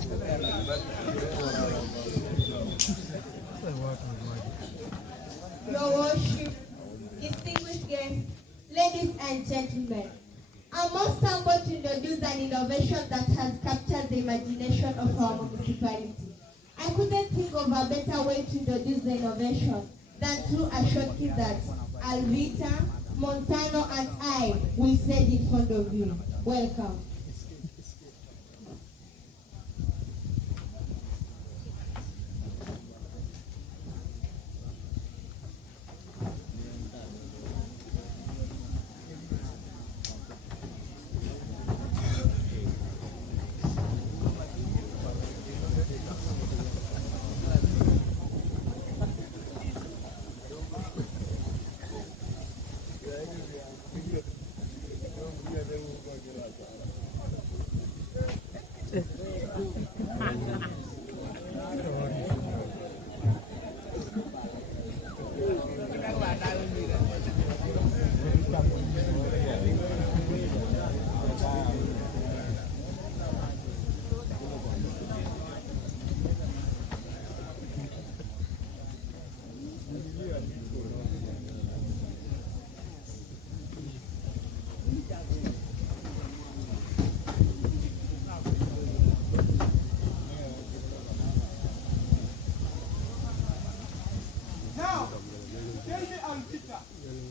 Your worship, distinguished guests, ladies and gentlemen, I'm most humbled to introduce an innovation that has captured the imagination of our municipality. I couldn't think of a better way to introduce the innovation than through a shortcut that Alvita, Montano, and I will say in front of you. Welcome.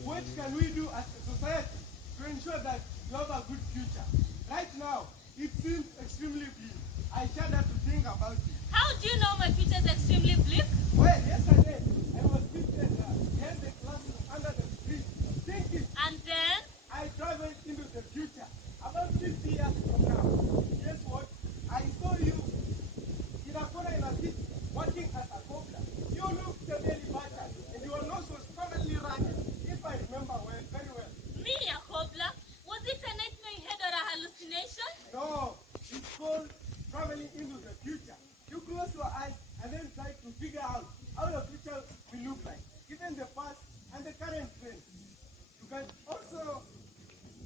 What can we do as a society to ensure that you have a good future? Right now, it seems extremely bleak. I shudder to think about it. How do you know my future is extremely bleak? Well, yesterday, I was seated behind the classroom under the tree, thinking. And then? I traveled into the future. About 50 years from now, guess what? I saw you in a corner in a city, working as a cobbler. You looked severely battered, and your nose was permanently running, if I remember well, very well. Me, a cobbler? Was it a nightmare in head or a hallucination? No, it's called traveling into the future. You close your eyes and then try to figure out how your future will look like, given the past and the current trends. You can also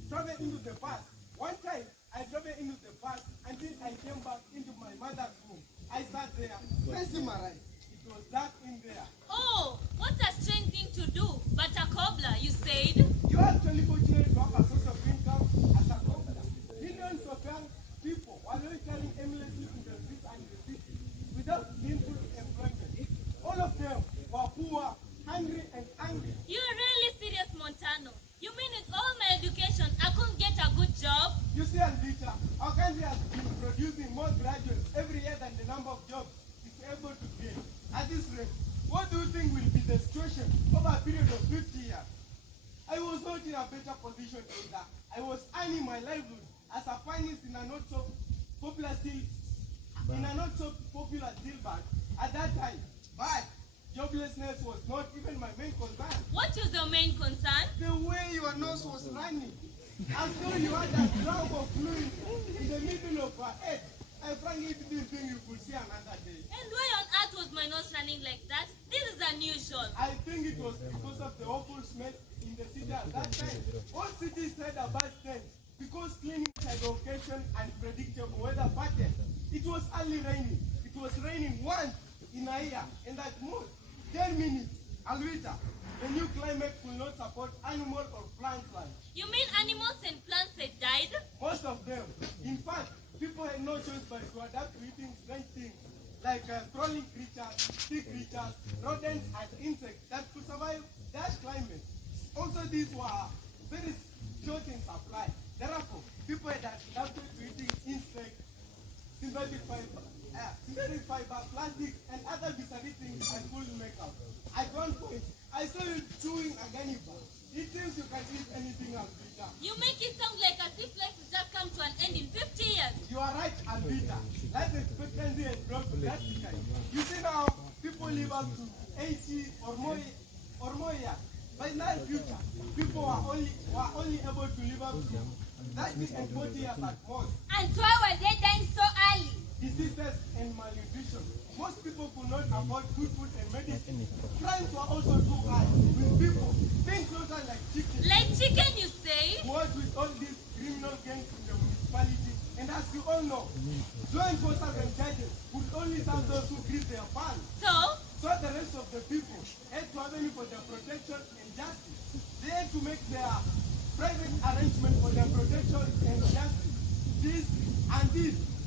travel into the past. One time, I traveled into the past until I came back into my mother's room. I sat there, mesmerized. It was dark in there. Oh, what a strange thing to do. But a cobbler, you said? You are actually fortunate to have a source of income as a cobbler. Millions of young people were loitering aimlessly in the streets and the city without meaningful employment. All of them were poor, hungry, and angry. You're really serious, Montano. You mean with all my education, I couldn't get a good job? You see, Alvita, our country has been producing more graduates every year than the number of jobs it's able to create. At this rate, what do you think will be the situation over a period of 50 years? I was not in a better position either. I was earning my livelihood as a finance in a not so popular steel band at that time. But joblessness was not even my main concern. What is your main concern? The way your nose was running, as though you had a drop of fluid in the middle of your head. I frankly didn't think you could see another day. And why on earth was my nose running like that? This is unusual. I think it was because of the awful smell in the city at that time. All cities had a bad stench because cleaning had occasion and predictable weather pattern. It was early raining. It was raining once in a year, and at most 10 minutes. Alvita, the new climate will not support animal or plant life. You mean animals and plants had died? Most of them. In fact, people had no choice but to adapt to eating strange things like crawling creatures, sea creatures, rodents, and insects that could survive that climate. Also, these were very short in supply. Therefore, people had adapted to eating insects, synthetic fiber, plastics, and other bizarre things I couldn't make out. At one point, I saw you chewing a gummy bear. It seems you can eat anything, Alvita. You make it sound like as if life will just come to an end in 50 years. You are right, Alvita. Life expectancy has dropped drastically. You see now, people live up to 80 or more years. But in that future, people were only able to live up to 30 and 40 years at most. And why were they dying so early? Diseases and malnutrition. Most people could not afford good food and medicine. Crimes were also too high, with people being slaughtered like chicken. Like chicken, you say? What with all these criminal gangs in the municipality, and as you all know, law enforcers and judges would only serve those who grieve their fans. So the rest of the people had to avenue for their protection and justice. They had to make their private arrangement for their protection and justice. This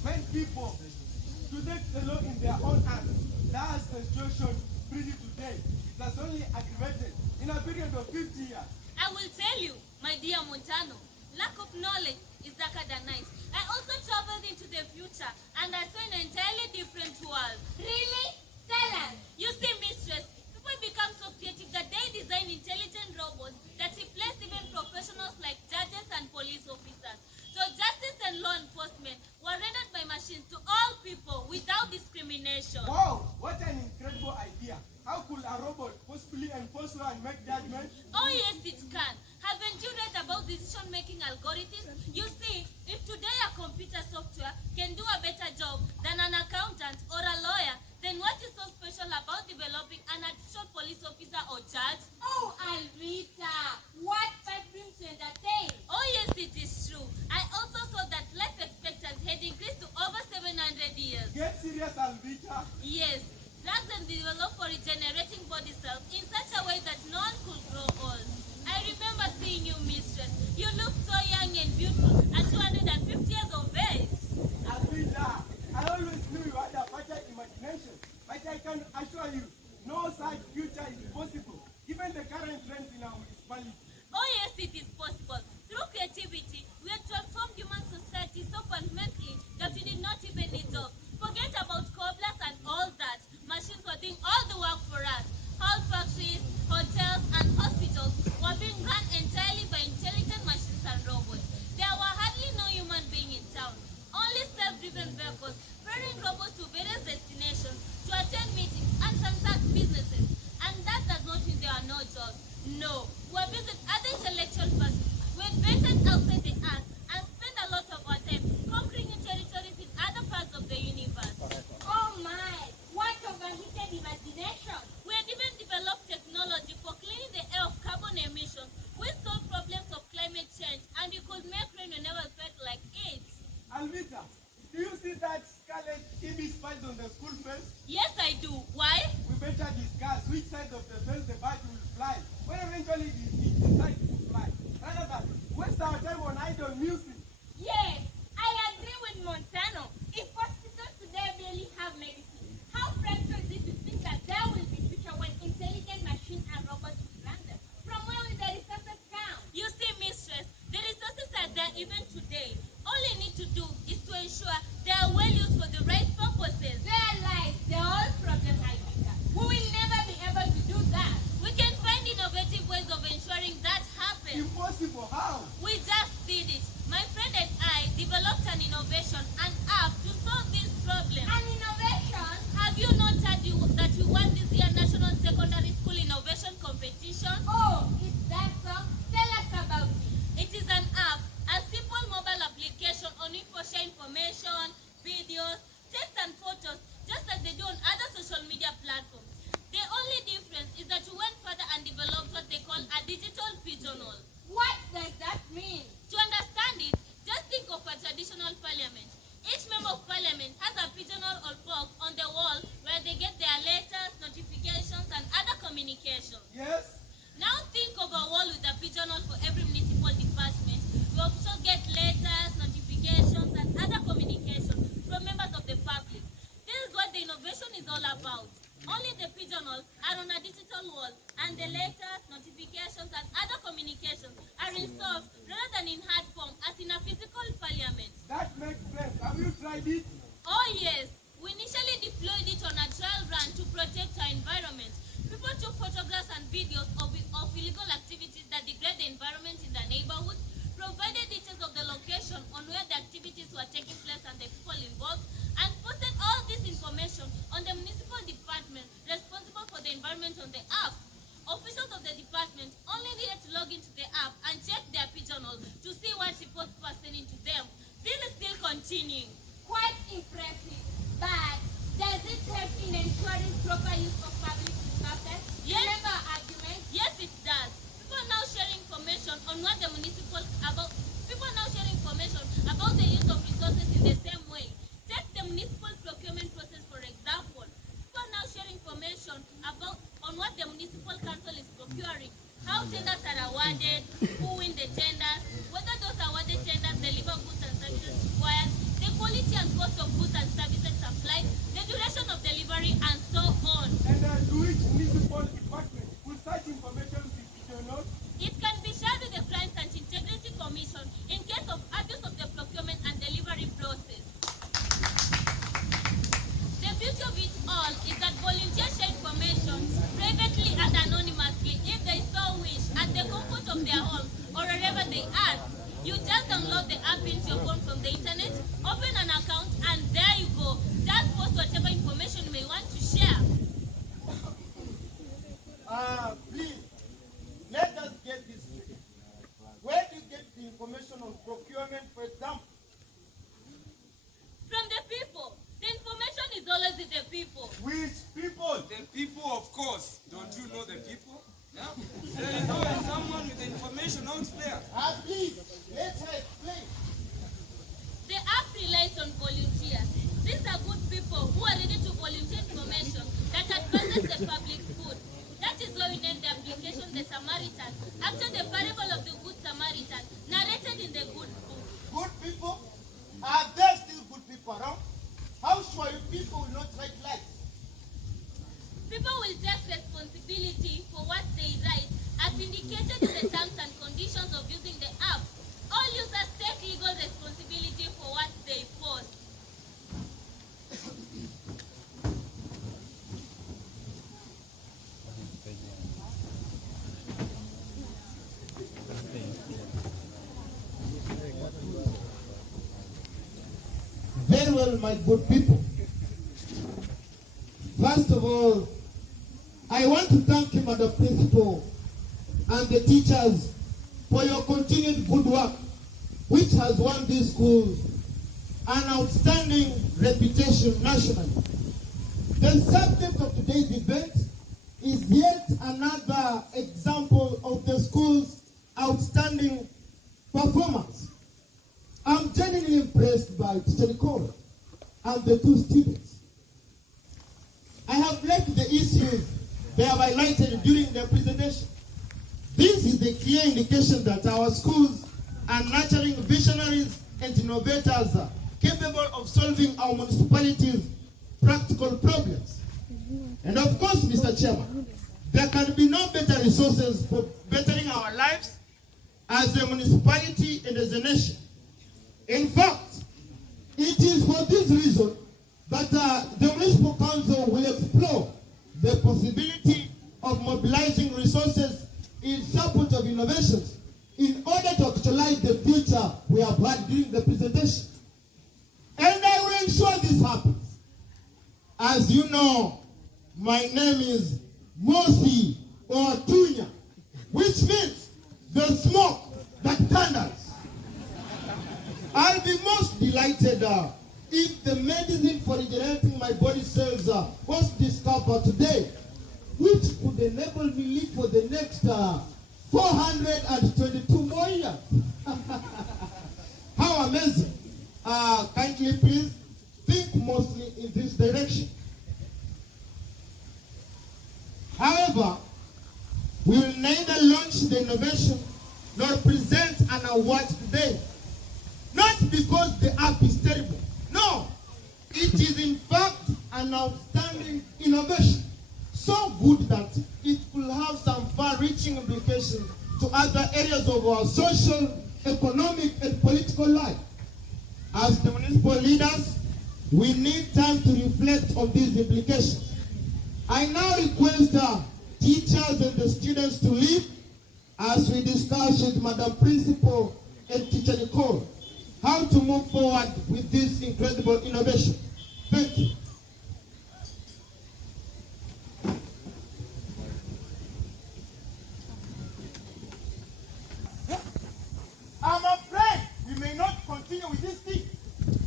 made people to take the law in their own hands. That's the situation pretty today. It has only aggravated in a period of 50 years. I will tell you, my dear Montano, lack of knowledge is darker than night. I also traveled into the future and I saw an entirely different world. Really? Tell us. You see, mistress, people become so creative that they design intelligent robots that replace even professionals like judges and police officers. So justice and law enforcement were rendered by machines to all people without discrimination. Wow, what an incredible idea. How could a robot possibly enforce law and make judgments? Oh yes, it can. Haven't you read about decision-making algorithms? You see, if today a computer software can do a better job than an accountant or a lawyer, then what is so special about developing an artificial police officer or judge? Oh, Alvita, what five dreams to entertain? Oh yes, it is true. I also saw that life expectancy had increased to over 700 years. Get serious, Alvita. Yes, drugs are developed for regenerating body cells in such a way that no one could grow old. I remember seeing you, mistress. You look so young and beautiful at 250 years of age. Alvita, I always knew you had a fertile imagination, but I can assure you, no such future is possible, given the current trends in our municipality. Oh yes, it is possible. Through creativity, we have transformed human society so fundamentally that we did not even need jobs. Forget about cobblers and all that. Machines were doing all the work for us. All factories, hotels, and hospitals were being run entirely by intelligent machines and robots. There were hardly no human being in town. Only self-driven vehicles ferrying robots to various destinations to attend meetings and transact businesses. And that does not mean there are no jobs. No, we are busy with other intellectual pursuits. We invented outside the earth and spend a lot of our time conquering new territories in other parts of the universe. Oh my, what overheated imagination. We had even developed technology for cleaning the air of carbon emissions. We solved problems of climate change and you could make rain whenever it felt like it. Alvita, do you see that scarlet EB spies on the school fence? Yes, I do. Why? We better discuss which side of the fence the bird will fly when eventually it decides to fly, rather than waste our time on idle music. Yes, I agree with Montano. If hospitals today barely have medicine, how frightful is it to think that there will be future when intelligent machines and robots will run them? From where will the resources come? You see, mistress, the resources are there even today. All you need to do is to ensure they are well used for the right purposes. Their lives, the whole problem, Alvita. We will never be able to do that. We can find innovative ways of ensuring that happens. Impossible, how? We just did it. My friend and I developed an innovation, an app to solve this problem. An innovation? Have you not heard that we won this year National Secondary School Innovation Competition? Oh, is that so? Tell us about it. It is an app, a simple mobile application on which we share information, videos, text and photos, just as they do on other social media platforms. The only difference is that we went further and developed what they call a digital pigeonhole. What does that mean? To understand it, just think of a traditional parliament. Each member of parliament has a pigeonhole or box on the wall where they get their letters, notifications, and other communications. Yes? Now think of a wall with a pigeonhole for every municipal department. We also get letters, notifications, and other communications from members of the public. This is what the innovation is all about. Only the pigeonholes are on a digital wall, and the letters, notifications, and other communications are in soft rather than in hard form as in a physical parliament. That makes sense. Have you tried it? Oh yes, we initially deployed it on a trial run to protect our environment. People took photographs and videos of illegal activities that degrade the environment in the neighborhood, provided details of the location on where the activities were taking place and the people involved, and posted all this information on the municipal department responsible for the environment on the app. Officials of the department only needed to log into the app and check their pigeonhole to see what reports were sending to them. This is still continuing. Quite impressive. But does it help in ensuring proper use of public resources? Yes. Remember our argument? Yes, it does. People now share information on what the municipal about. People now share information about the use of resources in the course. Don't you know the people? Yeah? There is always someone with the information out there. Please, let's explain. The app relies on volunteers. These are good people who are ready to volunteer information that advances the public good. That is why we named the application the Samaritan, after the parable of the Good Samaritan, narrated in the good book. Good people? Are there still good people around? How sure you people will not write lies? People will take responsibility for what they write, as indicated in the terms and conditions of using the app. All users take legal responsibility for what they post. Very well, my good people. First of all, I want to thank you, Madam Principal, and the teachers for your continued good work, which has won these schools an outstanding reputation nationally. The subject of today's event is yet another example of the school's outstanding performance. I'm genuinely impressed by Teacher Nicole and the two students. I have left the issues they have highlighted during their presentation. This is a clear indication that our schools are nurturing visionaries and innovators capable of solving our municipality's practical problems. And of course, Mr. Chairman, there can be no better resources for bettering our lives as a municipality and as a nation. In fact, it is for this reason that the Municipal Council will explore the possibility of mobilizing resources in support of innovations in order to actualize the future we have had during the presentation. And I will ensure this happens. As you know, my name is Mosi or Tunya, which means the smoke that thunders. I'll be most delighted if the medicine for regenerating my body cells was discovered today, which could enable me live for the next 422 more years. How amazing. Kindly please think mostly in this direction. However, we will neither launch the innovation nor present an award today. Not because the app is terrible. No, it is in fact an outstanding innovation. So good that it will have some far-reaching implications to other areas of our social, economic, and political life. As the municipal leaders, we need time to reflect on these implications. I now request teachers and the students to leave as we discuss with Madam Principal and Teacher Nicole how to move forward with this incredible innovation. Thank you. I'm afraid we may not continue with this thing.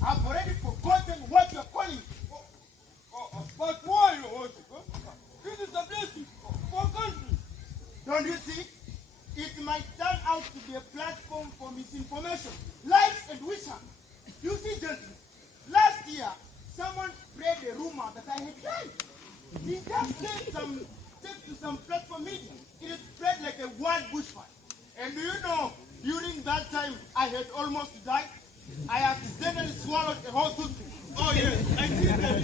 I've already forgotten what you're calling it. But why? This is a blessing for country. Don't you see? It might turn out to be a platform for misinformation, lies and witch hunt. You see, gentlemen, last year, someone spread a rumor that I had died. He just sent to some platform media. It spread like a wild bushfire. And do you know, during that time, I had almost died. I accidentally swallowed a whole toothpick. Oh yes, I think that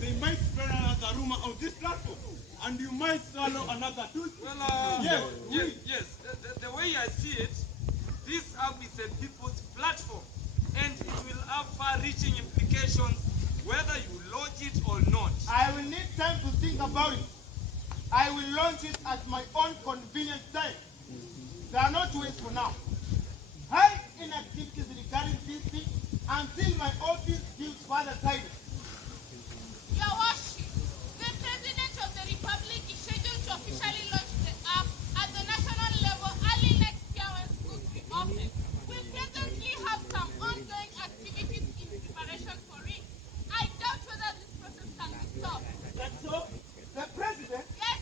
they might spread another rumor on this platform, and you might swallow another toothpick. Well, yes. The way I see it, this app is a people's platform, and it will have far-reaching implications whether you launch it or not. I will need time to think about it. I will launch it at my own convenient time. There are no ways for now. High inactivities regarding this thing until my office gives further guidance. Your Worship, the President of the Republic is scheduled to officially launch the app at the national level early next year when schools reopen. We presently have some ongoing activities in preparation for it. I doubt whether this process can be stopped. That's so? The President? Yes,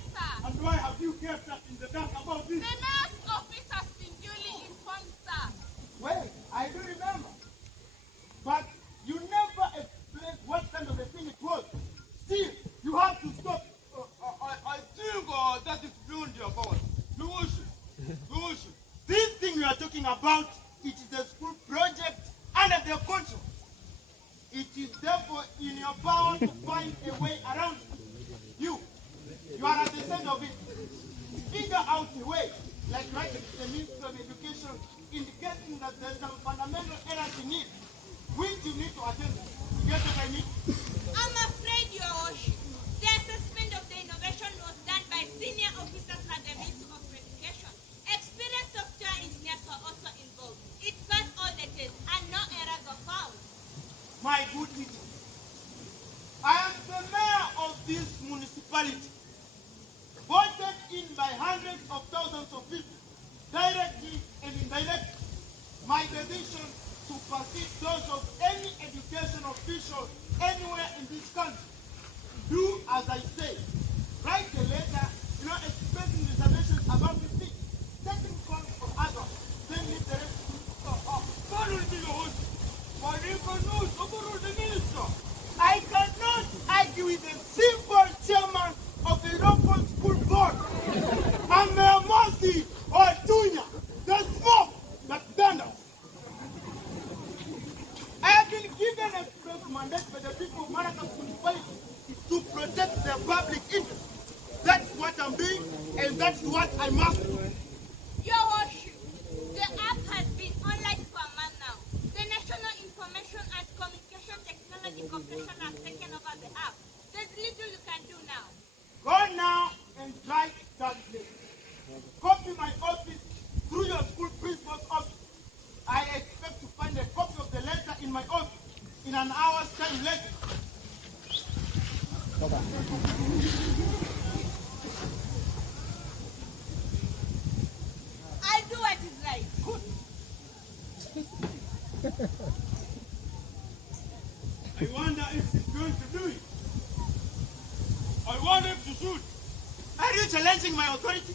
in your power to find a way around it. You are at the center of it. Figure out a way, like writing to the Ministry of Education, indicating that there's some fundamental errors in it, which you need to attend to. You get what I mean? I'm afraid, Your Worship, the assessment of the innovation was done by senior officers at the Ministry of Education. Experienced software engineers were also involved. It passed all the tests and no errors were found. My good teacher, I am the mayor of this municipality, voted in by hundreds of thousands of people, directly and indirectly. My decision supersedes those of any education official anywhere in this country. Do as I say. Write a letter, expressing reservations about the thing, setting calls for others, then leave the rest to I cannot argue with a simple chairman of the local school board. I'm a Mosi or Tunya, the smoke that thunders. I have been given a express mandate by the people of Maracas municipality to protect their public interest. That's what I'm doing, and that's what I must do. Your Worship, the app has been online for a month now. The National Information and Communication Technology Corporation has taken over the app. There's little you can do now. Go now and write that letter. Copy my office through your school principal's office. I expect to find a copy of the letter in my office in an hour's time later. I'll do what is right. Good. I wonder if he's going to do it. I want him to shoot. Are you challenging my authority?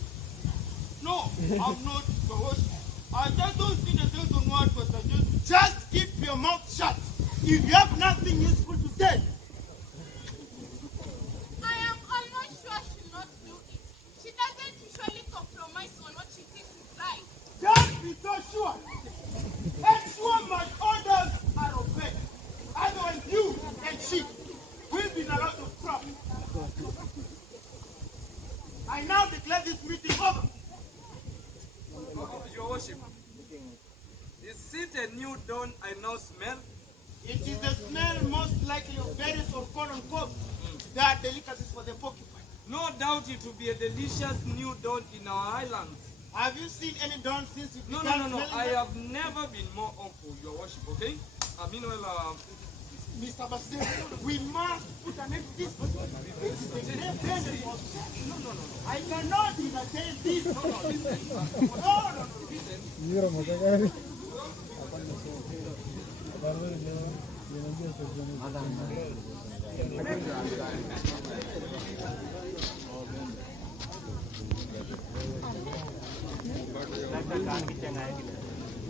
No, I'm not the host. I just don't see the sense on what was suggested. Just keep your mouth shut. If you have nothing useful to say. I am almost sure she'll not do it. She doesn't usually compromise on what she thinks is right. Don't be so sure. Ensure my orders are obeyed. Otherwise you and she will be in a lot of trouble. I now declare this meeting over. Your Worship, is it a new dawn I now smell? It is the smell most likely of berries of corn on cob. They are delicacies for the porcupine. No doubt it will be a delicious new dawn in our islands. Have you seen any dawn since you No. began smelling I them? have never been more hopeful, Your Worship, okay? Meanwhile, Mr. Basil, we must put an end to this. It is a grave danger for us. no. I cannot entertain this. No. Listen.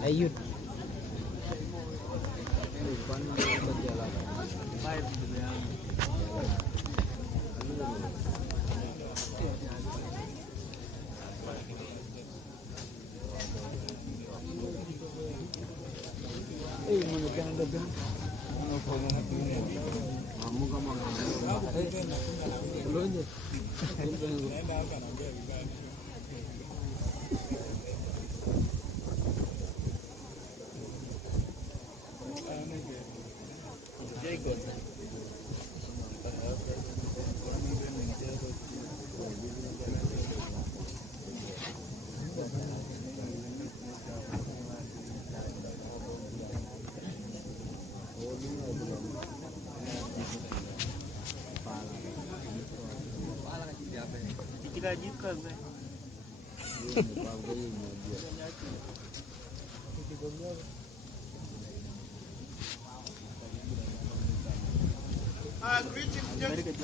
Ayun. Greetings, gentlemen.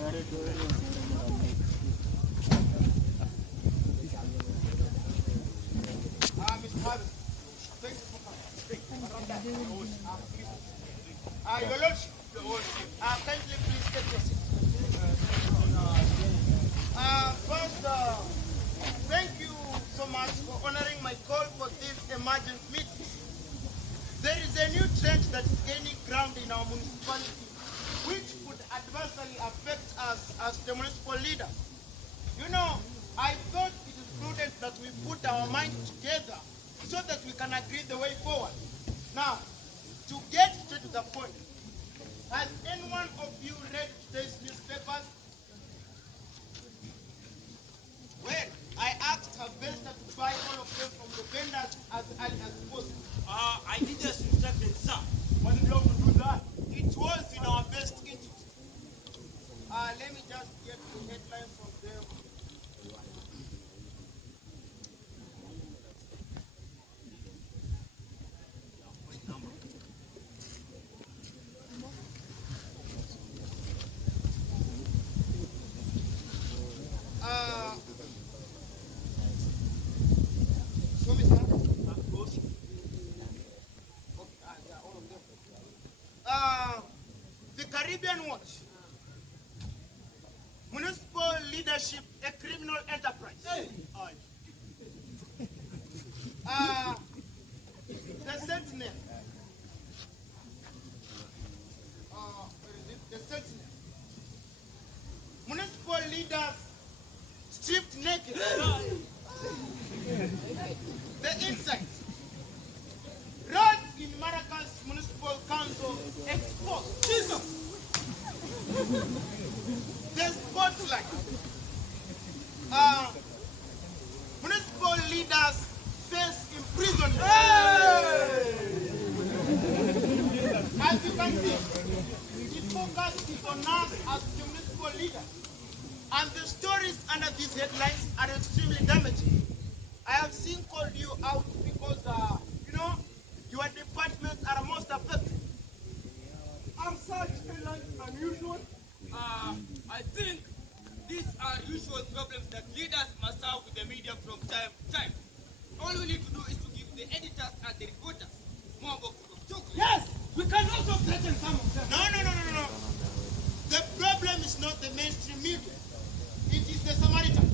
Mr. Harris, thank you for coming. Your Lordship, kindly please take your seat. First, thank you so much for honoring my call for this emergency meeting. There is a new trend that is gaining ground in our municipality, which the point. Has any one of you read today's newspapers? Well, I asked her vendor to buy all of them from the vendors as early as possible. I did just instructed, sir. Why did you have to do that? It was in our best interest. Let me just get the headlines from them. Show me some. The Caribbean Watch. Municipal leadership, a criminal enterprise. The Sentinel. The Sentinel. Municipal leaders stripped naked. The Insight. Roads in Maracas Municipal Council exposed. Jesus! The Spotlight. Municipal leaders face imprisonment. As you can see, the focus is on us as the municipal leaders. And the stories under these headlines are extremely damaging. I have seen called you out because, your departments are most affected. Are such headlines unusual? I think these are usual problems that leaders must have with the media from time to time. All we need to do is to give the editors and the reporters more boxes of chocolate. Yes, we can also threaten some of them. No. The problem is not the mainstream media. It is the Samaritan.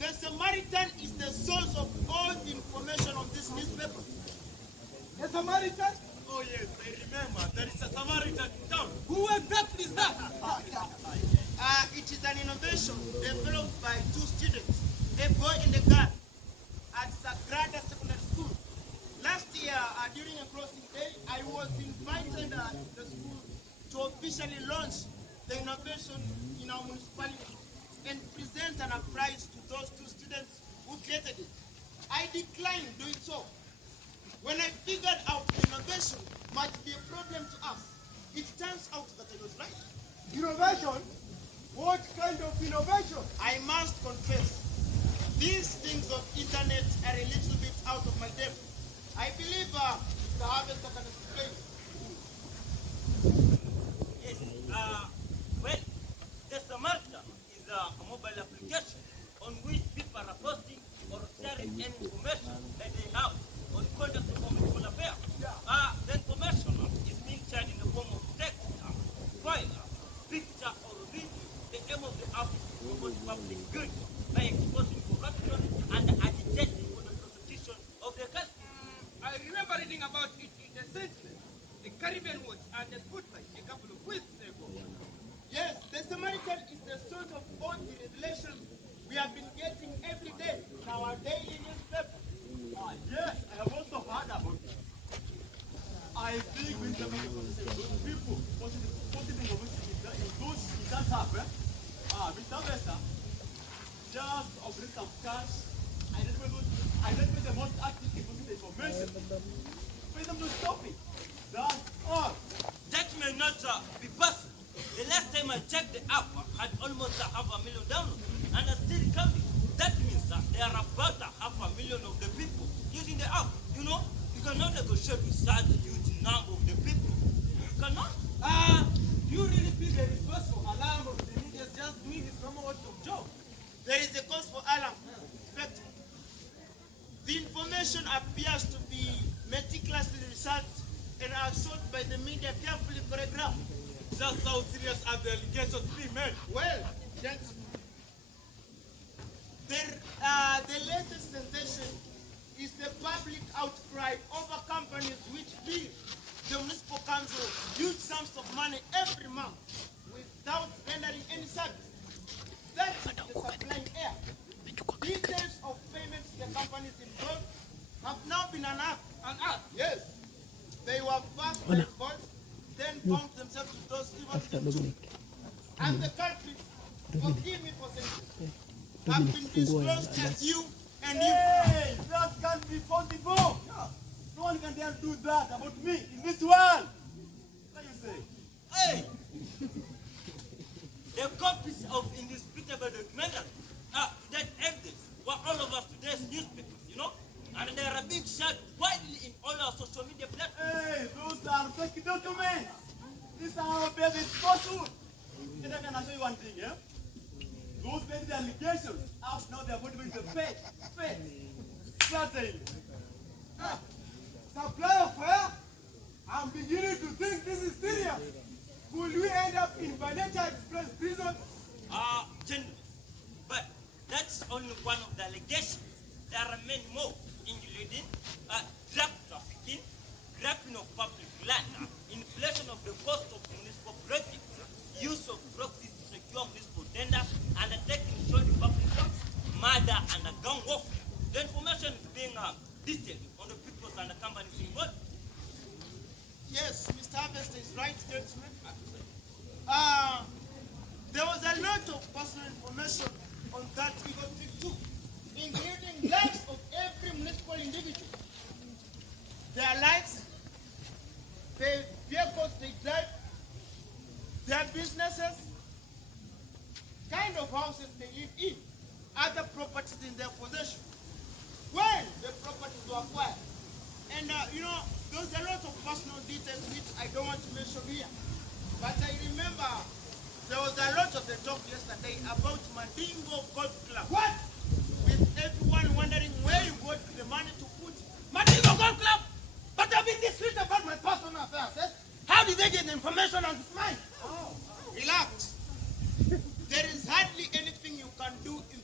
The Samaritan is the source of all the information on this newspaper. A Samaritan? Oh yes, I remember. There is a Samaritan in town. Who exactly is that? It is an innovation developed by two students, a boy and a girl, at Sagrada Secondary School. Last year, during a closing day, I was invited at the school to officially launch the innovation in our municipality and present an prize to those two students who created it. I declined doing so. When I figured out the innovation might be a problem to us, it turns out that I was right. Innovation? What kind of innovation? I must confess, these things of internet are a little bit out of my depth. I believe Mr. Harvester can explain. Yes, well, the Samaritan is a mobile application on which people are posting or sharing any information that they have on conduct of municipal affairs. The information is being shared in the form of text, file, picture, or video. The aim of the app is to promote public good by exposing corruption and agitating for the prosecution of the country. I remember reading about it in the Sentinel, the Caribbean Watch, and the Spotlight a couple of weeks ago. Yes, the Samaritan is the source of all the revelations we have been getting every day in our daily newspaper. Yes, I have also heard about it. I think we need to make those people positive information in that app. Mr. Vesta, just operate some cash, identify the most active people with the information. For them to stop it. That's all. That may not be possible. The last time I checked the app had almost 500,000 downloads and are still counting. That means there are about 500,000 of the people using the app. You cannot negotiate with such a huge number of the people. You cannot. Do you really feel there is cause for alarm of the media just doing this normal job? There is a cause for alarm, Inspector. The information appears to be meticulously researched and are sought by the media carefully choreographed. Just how serious are the allegations being made? Well, gentlemen, the latest sensation is the public outcry over companies which bill the municipal council huge sums of money every month without rendering any service. That is the supplying air. Details of payments the companies involved have now been unearthed. Unearthed? Yes. They were first reports found themselves to those even things. And the country, forgive me for saying, have been disclosed as you and you. Hey, that can't be possible. No one can dare do that about me in this world. What do you say? Hey! The copies of indisputable documentary that evidence were all over today's newspapers, you know? And they are being shared widely in all our social media platforms. Hey, those are fake documents. These are our baby's falsehood. And I can assure you one thing, yeah? Those baby allegations, out now they are going to be the fake. Certainly. Supply of fire? I'm beginning to think this is serious. Could we end up in Baneta Express prison? Gentlemen, but that's only one of the allegations. There are many more, including drug trafficking, grabbing of public land, inflation of the cost of municipal projects, use of proxies to secure municipal tenders, undertaking showing public works, murder, and gun warfare. The information is being detailed on the people's and the companies involved. Yes, Mr. Harvester is right, gentlemen. There was a lot of personal information on that Eagle Trip too, including lives of every municipal individual. Their lives, the vehicles they drive, their businesses, kind of houses they live in, other properties in their possession, when the properties were acquired. And there's a lot of personal details which I don't want to mention here. But I remember there was a lot of the talk yesterday about Mandingo Golf Club. What? With everyone wondering where you got the money to put. Mandingo Golf Club? But I've been discreet about my personal affairs, eh? How did they get the information on this mine? Relax. There is hardly anything you can do in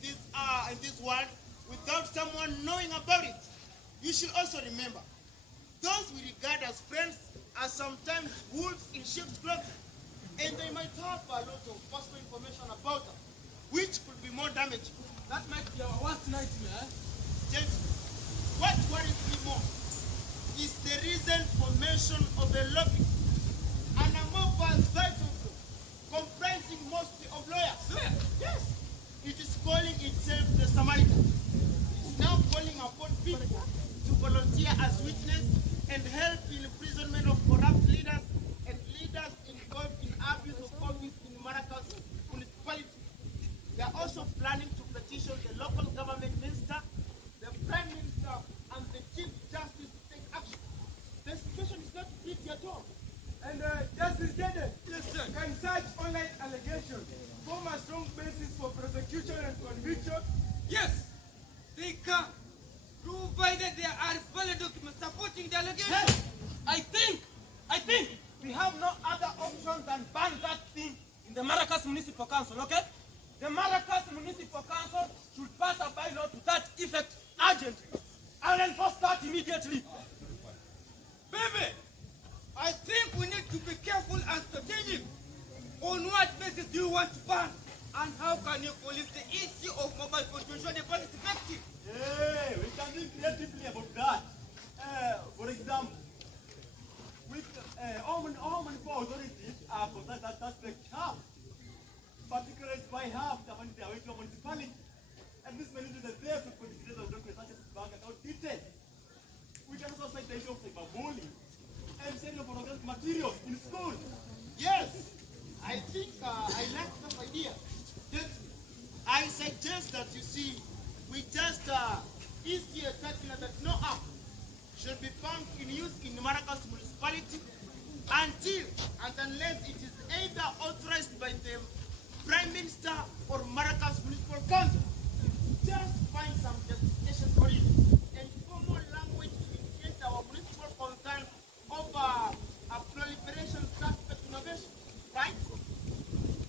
this world without someone knowing about it. You should also remember, those we regard as friends are sometimes wolves in sheep's clothing, and they might have a lot of personal information about us, which could be more damaging. That might be our worst nightmare. Gentlemen, what worries me more is the recent formation of a lobby, and a more vital group, comprising mostly of lawyers. Yes. It is calling itself the Samaritan. It's now calling upon people to volunteer as witness and help in imprisonment of corrupt leaders and leaders involved in abuse of office in Maracas municipality. They are also planning to petition the local government minister, the prime minister, and the chief justice to take action. The situation is not pretty at all. And Justice Jaden, Yes, sir. can such online allegations form a strong basis for prosecution and conviction? Yes, they can, provided there are valid documents supporting the allegation. Yes, I think we have no other option than ban that thing in the Maracas Municipal Council, okay? The Maracas Municipal Council should pass a bylaw to that effect urgently and enforce that immediately. Baby, I think we need to be careful and strategic. On what basis do you want to ban? And how can you police the issue of mobile phone to ensure the ban is effective? Hey, we can think creatively about that. For example, with all municipal authorities are concerned that aspect half, particularly by half the money they are waiting on municipality. And this may lead to the death of political documents such as bank account details. We can also cite the issue of cyberbullying and selling of pornographic materials in school. Yes, I think I like that idea. I suggest that, you see, we just issue a circular that no app should be found in use in Maracas municipality until and unless it is either authorized by the Prime Minister or Maracas Municipal Council. Just find some justification for it and formal language to indicate our municipal concern over a proliferation suspect innovation, right?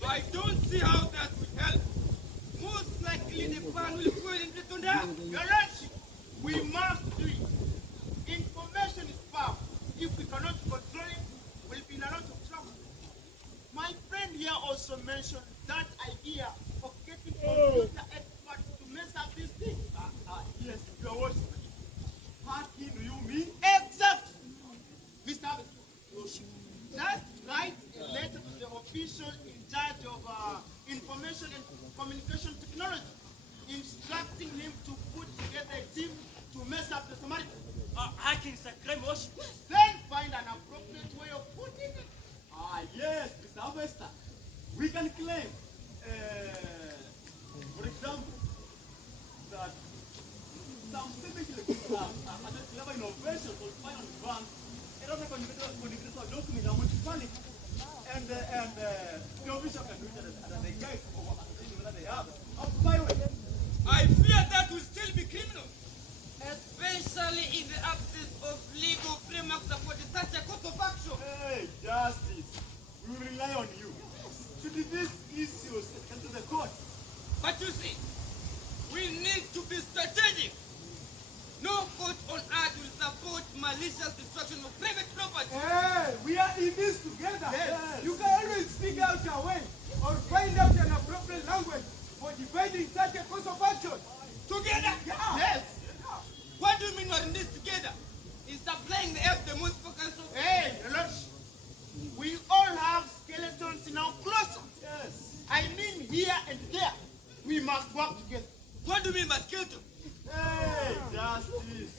I don't see how that would help. Most likely the ban will fall into thunder. Your Lordship, we must do it. Information is power. If we cannot control it, we'll be in a lot of trouble. My friend here also mentioned that idea of getting computer experts to mess up this thing. Yes, your worship. Hacking, do you mean? Exactly. Mr. Abbott, that's right. official in charge of information and communication technology, instructing him to put together a team to mess up the Samaritan. Hacking is a crime, Osh. Then find an appropriate way of putting it. Yes, Mr. Harvester. We can claim, for example, that some seemingly clever innovations will find on the bank and also contribute to document a municipality. And the official can do it at the gate or that they have. By the way, I fear that will still be criminal, especially in the absence of legal framework supporting such a course of action. hey, Justice, we will rely on you. Should these issues come to the court? But you see, we need to be strategic. No court on earth will support malicious destruction of private property. Hey, we are in this together. Yes. You can always figure out a way or find out an appropriate language for dividing such a course of action. Together? Yeah. Yes. What do you mean we're in this together? Is supplying the help the municipal council? Hey, Lord, we all have skeletons in our closet. Yes. I mean here and there. We must work together. What do you mean by skeleton? Hey, Justice.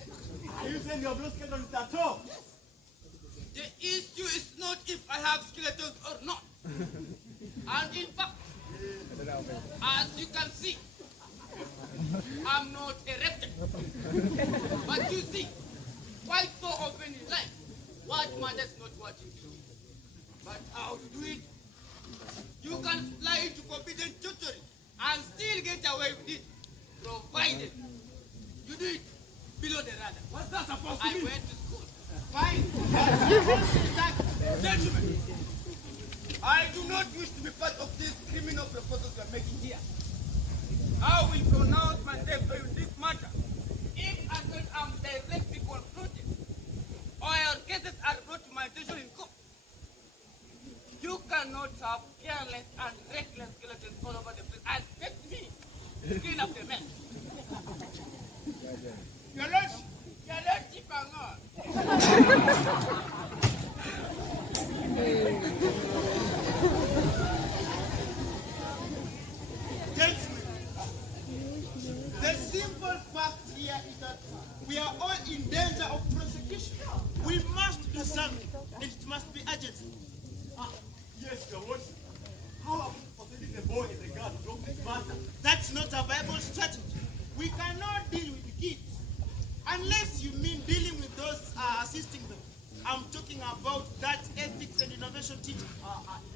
Are you saying you have no skeletons at all? The issue is not if I have skeletons or not. And in fact, as you can see, I'm not erected. But you see, quite so often in life, what matters not what you do, but how you do it. You can fly into competent tutoring and still get away with it, provided you do it below the radar. What's that supposed to I mean? went to school. Fine. Gentlemen, I do not wish to be part of these criminal proposals we are making here. I will pronounce myself in this matter if and when I'm directly confronted or your cases are brought to my attention in court. You cannot have careless and reckless skeletons all over the place and expect me to clean up the mess. Your Lordship, hang on. Gentlemen, the simple fact here is that we are all in danger of prosecution. We must do something, and it must be urgent. Yes, Your Worship. How about forgetting the boy in the garden? Don't matter. That's not a viable strategy. We cannot deal with the kids unless you mean dealing with those assisting them. I'm talking about that ethics and innovation team.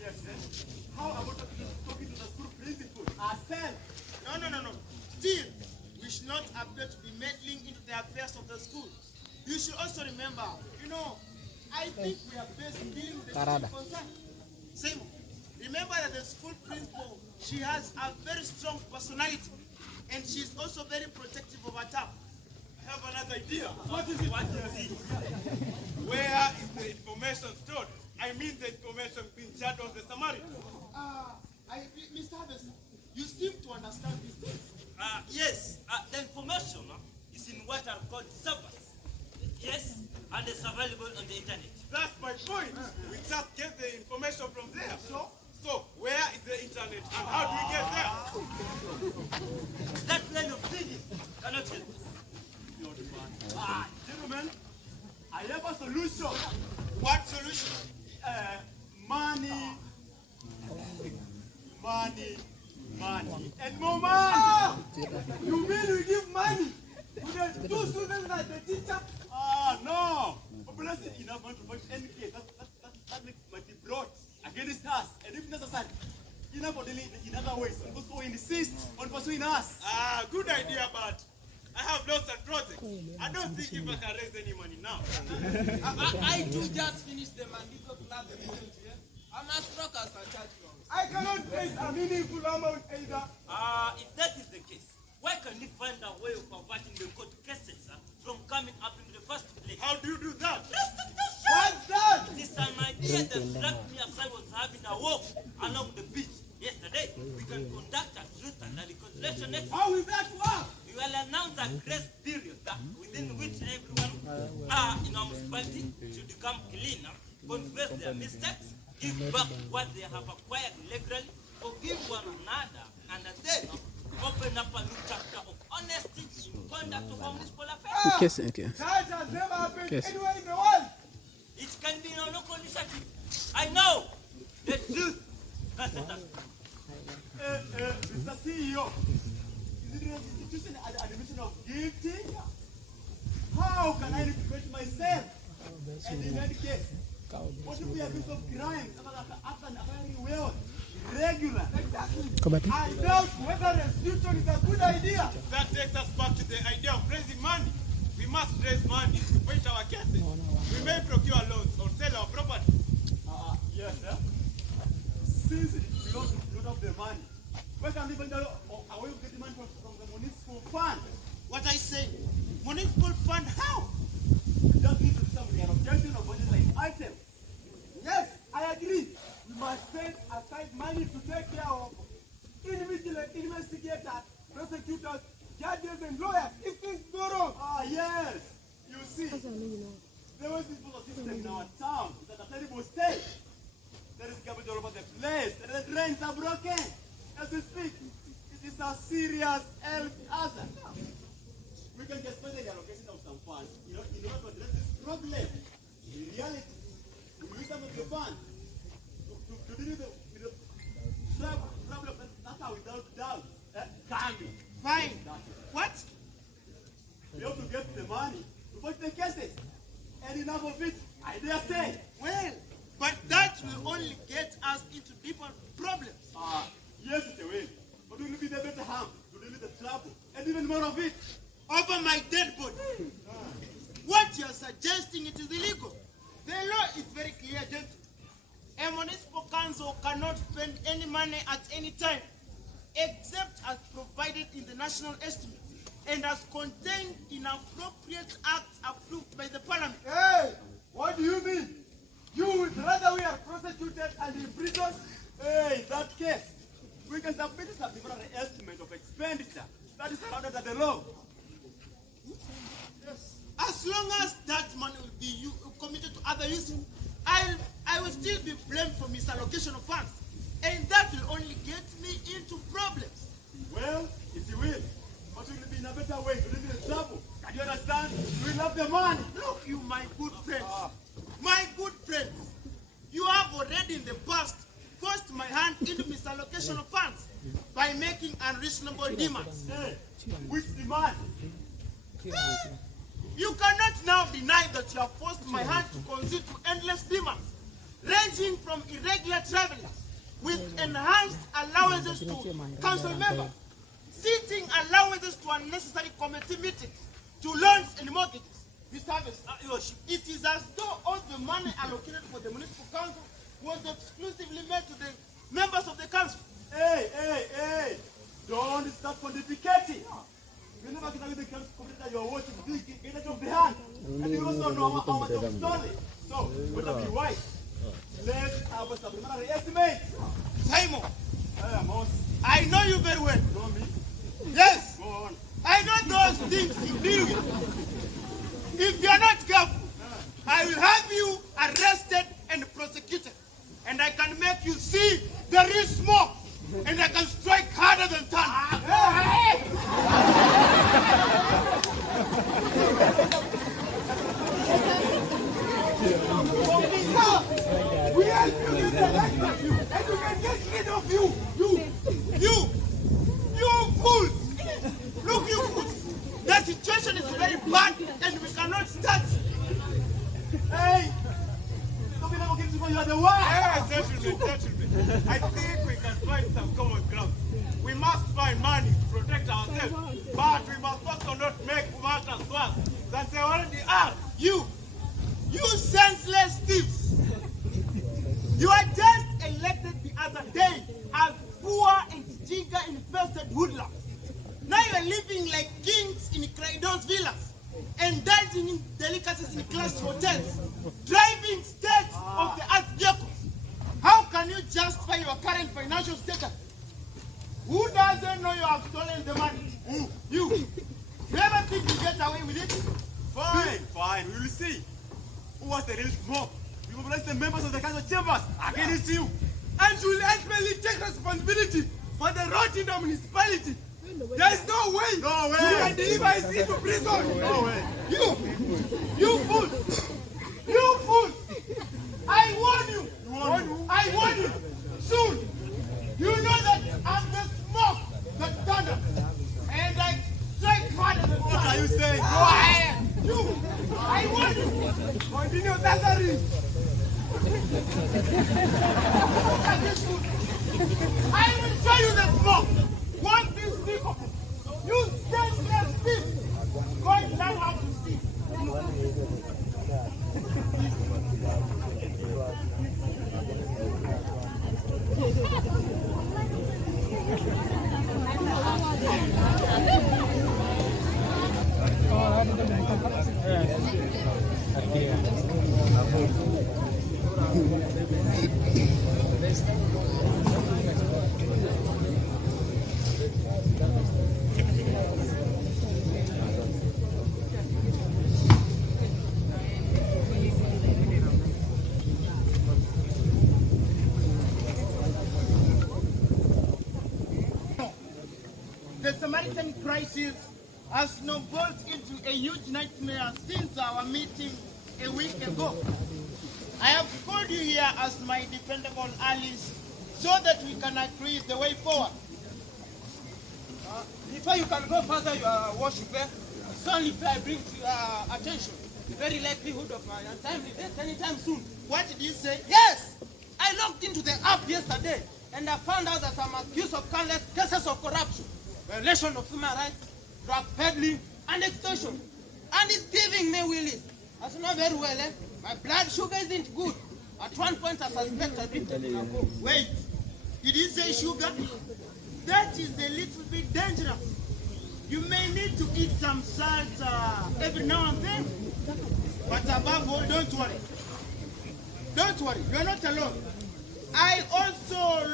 Yes, yes. How about talking to the school principal? Ourselves. No. Still, we should not appear to be meddling into the affairs of the school. You should also remember, I think we are best in dealing with the student concern. Simon, remember that the school principal, she has a very strong personality, and she's also very protective of her staff. I have another idea. What is it? What is it? Where is the information stored? I mean the information being shared on the Samaritan. Mr. Harvester, you seem to understand these things. Yes, the information is in what are called servers. Yes, and it's available on the internet. That's my point. We just get the information from there. So where is the internet and how do we get there? That line of thinking cannot help us. Gentlemen, I have a solution. What solution? Money, and more money. You mean we give money to the two students like the teacher? No. Population enough money to fight any case that might be brought against us, and if necessary, enough for dealing in other ways. And also insist on pursuing us. Good idea, but I have lots of projects. I don't think if I can raise any money now. I do just finish the Mandiko Club event here. I must rock as a church. I cannot raise a meaningful amount either. If that is the case, why can't we find a way of averting the court cases from coming up in the first place? How do you do that? What's that? It is an idea that struck me as I was having a walk along the beach yesterday. We can conduct a truth and a reconciliation exercise. How will that work? We will announce a grace period within which everyone in our municipality should become cleaner, confess their mistakes, give back what they have acquired illegally, forgive one another, and then open up a new chapter of honesty in conduct of our municipal affairs. That has never happened anywhere in the world. It can be a local initiative. I know the truth. That's it. Mr. CEO, is it an institution at the admission of guilty? How can I represent myself? And in that case, what if we have been of crimes after very well, regular? Exactly. I doubt whether restitution is a good idea. That takes us back to the idea of raising money. We must raise money to fight our cases. We may procure loans or sell our property. Yes, sir. Since it belongs to lot of the money, why can't we find a way of getting money from the municipal fund? What I say, municipal fund, how? We just need to do some reallocation of budget line items. Yes, I agree. We must set aside money to take care of individual investigators, prosecutors, judges, and lawyers if things go wrong. Yes. You see, there was this system in our town. It's at a terrible state. There is garbage all over the place. And the drains are broken. As we speak, it is a serious health hazard. We can just find the allocation of some funds, in order to address this problem. In reality, we use some of the funds to deal with the problem that are without doubt coming. Fine. What? We have to get the money to fight the cases. And enough of it, I dare say. Well, but that will only get us into deeper problems. Yes, it will. But it will be the better harm to deal with the trouble. And even more of it. Over my dead body. What you are suggesting, it is illegal. The law is very clear, gentlemen. A municipal council cannot spend any money at any time, except as provided in the national estimate and as contained in appropriate acts approved by the parliament. Hey, what do you mean? You would rather we are prosecuted and imprisoned? Hey, in that case, we can submit a temporary estimate of expenditure that is allowed under the law. Yes. As long as that money will be committed to other uses, I will still be blamed for misallocation of funds. And that will only get me into problems. Well, if you will, but it will be in a better way to live in the trouble. Can you understand? We love the money. Look, you, my good friends. My good friends, you have already in the past forced my hand into misallocation of funds by making unreasonable demands. Hey, which demands? You cannot now deny that you have forced my hand to concede to endless demands, ranging from irregular traveling with enhanced allowances to council members, seating allowances to unnecessary committee meetings, to loans and mortgages. Mr. Harvest, Your Worship, it is as though all the money allocated for the municipal council was exclusively made to the members of the council. Hey, don't start pontificating. You never get away with the council that you are watching. Get it off the hand. And you also know how much of stolen. So, better be wise. Let's have a supplementary estimate. Simon, I know you very well. You know me? Yes, Go on. I know those things you deal with. If you are not careful, I will have you arrested and prosecuted. And I can make you see there is smoke. And I can strike harder than thunder. We help you get elected, and we can get rid of you. You fools! Look, you fools! The situation is very bad and we cannot start. Hey! Don't be never get to you are the one! Gentlemen, I think we can find some common ground. We must find money to protect ourselves, but we must also not make matters worse than they already are. You senseless thieves! You are just elected the other day as poor and jigger-infested hoodlums. Now you are living like kings in Craydon's villas, indulging in delicacies in class hotels, driving states of the art vehicles. How can you justify your current financial status? Who doesn't know you have stolen the money? Who? You. You ever think you get away with it? Fine, we will see. Who was the real smoke? You mobilize the members of the council chambers against you. And you will ultimately take responsibility for the rot in the municipality. There is no way, No way. you can deliver us into prison. No way. You fools! You fools! I warn you! I warn you! Soon, you know that I'm the smoke, the thunder, and I strike harder than What are you saying? Go ahead! You! I warn you! Continue thundering! Look at this fool! I will show you the smoke! One thing simple! You stand there stiff! Going down how to see! The Samaritan crisis has snowballed into a huge nightmare since our meeting a week ago. I have called you here as my dependable allies so that we can agree the way forward. Before you can go further, your worship, it's only fair I bring to your attention the very likelihood of my untimely death anytime soon. What did you say? Yes! I logged into the app yesterday and I found out that I'm accused of countless cases of corruption, violation of human rights, drug peddling, and extortion. And it's giving me willies. I know very well, my blood sugar isn't good. At one point I suspected it. Wait, did you say sugar? That is a little bit dangerous. You may need to eat some salt every now and then. But above all, don't worry. Don't worry, you're not alone. I also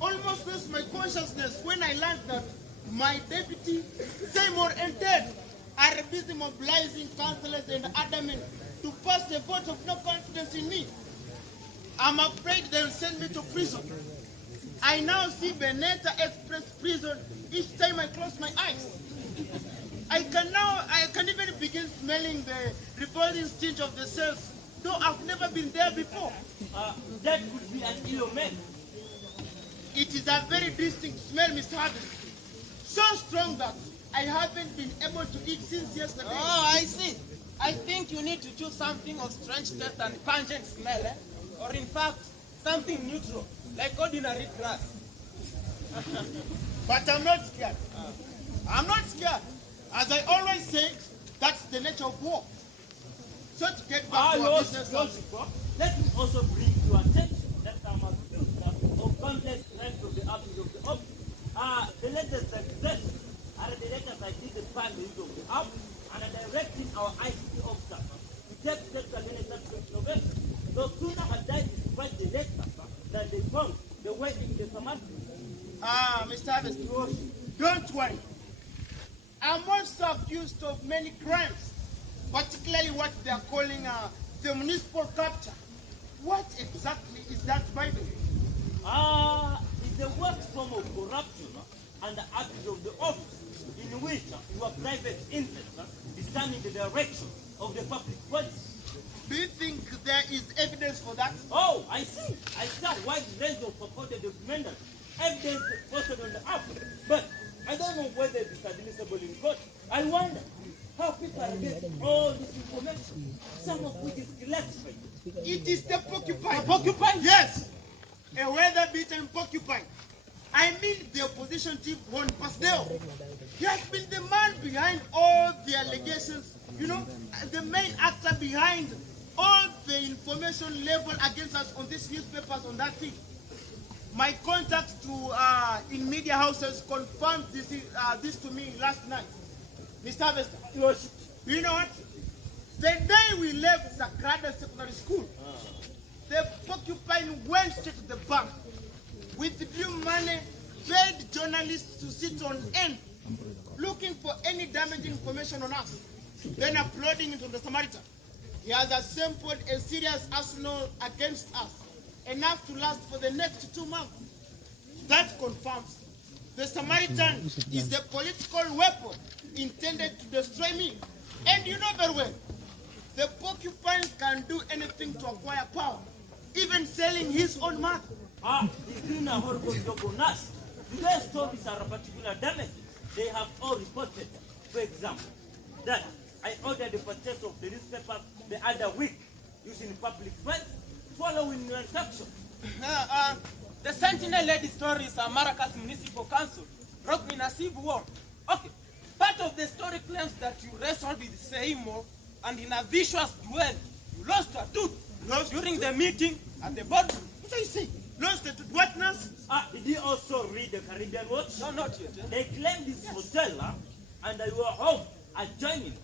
almost lost my consciousness when I learned that my deputy, Seymour and Ted, are busy mobilizing councillors and other men to pass a vote of no confidence in me. I'm afraid they'll send me to prison. I now see Benetta Express prison each time I close my eyes. I can even begin smelling the revolting stench of the cells, though I've never been there before. That could be an ill omen. It is a very distinct smell, Mr. Harvey. So strong that I haven't been able to eat since yesterday. Oh, I see. I think you need to choose something of strange taste and pungent smell, or in fact, something neutral, like ordinary grass. But I'm not scared. I'm not scared. As I always say, that's the nature of war. So to get back to our business, let me also bring to attention that I'm accused of countless crimes of the abuse of the office. The latest success are the letters I did the ban the use of the app and are directing our ICT officer to take steps against that innovation. No sooner had I described the letters than they found the way in the Samaritan. Mr. Harvest, don't worry. I'm also accused of many crimes, particularly what they are calling the municipal capture. What exactly is that, by the way? It's the worst form of corruption and the abuse of the office in which your private interest is standing in the direction of the public policy. Do you think there is evidence for that? Oh, I see. I saw a wide range of purported documentary evidence posted on the app, but I don't know whether it is admissible in court. I wonder how people are getting all this information, some of which is classified. It is the porcupine. Porcupine? Yes, a weather-beaten porcupine. I mean the opposition chief, Juan Pasdeo. He has been the man behind all the allegations, the main actor behind all the information leveled against us on these newspapers, on that thing. My contacts in media houses confirmed this to me last night. Mr. Harvester, you know what? The day we left Sagrada Secondary School, the porcupine went straight to the bank, withdrew money, paid journalists to sit on end, looking for any damaging information on us, then uploading it on the Samaritan. He has assembled a serious arsenal against us, enough to last for the next 2 months. That confirms the Samaritan is a political weapon intended to destroy me. And you know very well, the porcupine can do anything to acquire power, even selling his own mother. He's doing a horrible job on us. Today's stories are a particular damage. They have all reported. For example, that I ordered the purchase of the newspaper the other week using public funds, following your instructions. The Sentinel led stories Maracas Municipal Council broke in a civil war. Okay, part of the story claims that you wrestled with Seymour and in a vicious duel, you lost a tooth during the meeting at the boardroom. What do you say? Lost a tooth? What nonsense? Did you also read the Caribbean Watch? No, not yet. They claim this hotel and your home adjoining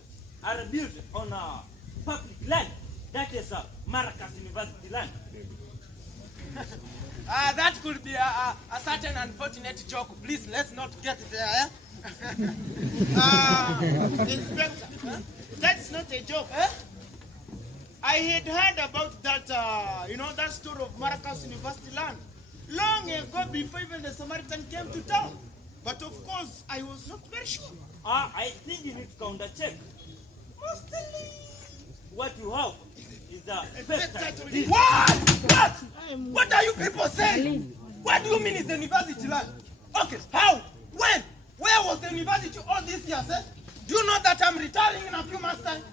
are built on a public land. That is Maracas University land. That could be a certain unfortunate joke. Please, let's not get there. Inspector, that's not a joke. I had heard about that, that story of Maracas University land long ago before even the Samaritan came to town. But of course, I was not very sure. I think you need to counter check. Mostly. What you have is a What? What are you people saying? What do you mean it's the university land? Okay, how? When? Where was the university all these years? Do you know that I'm retiring in a few months' time?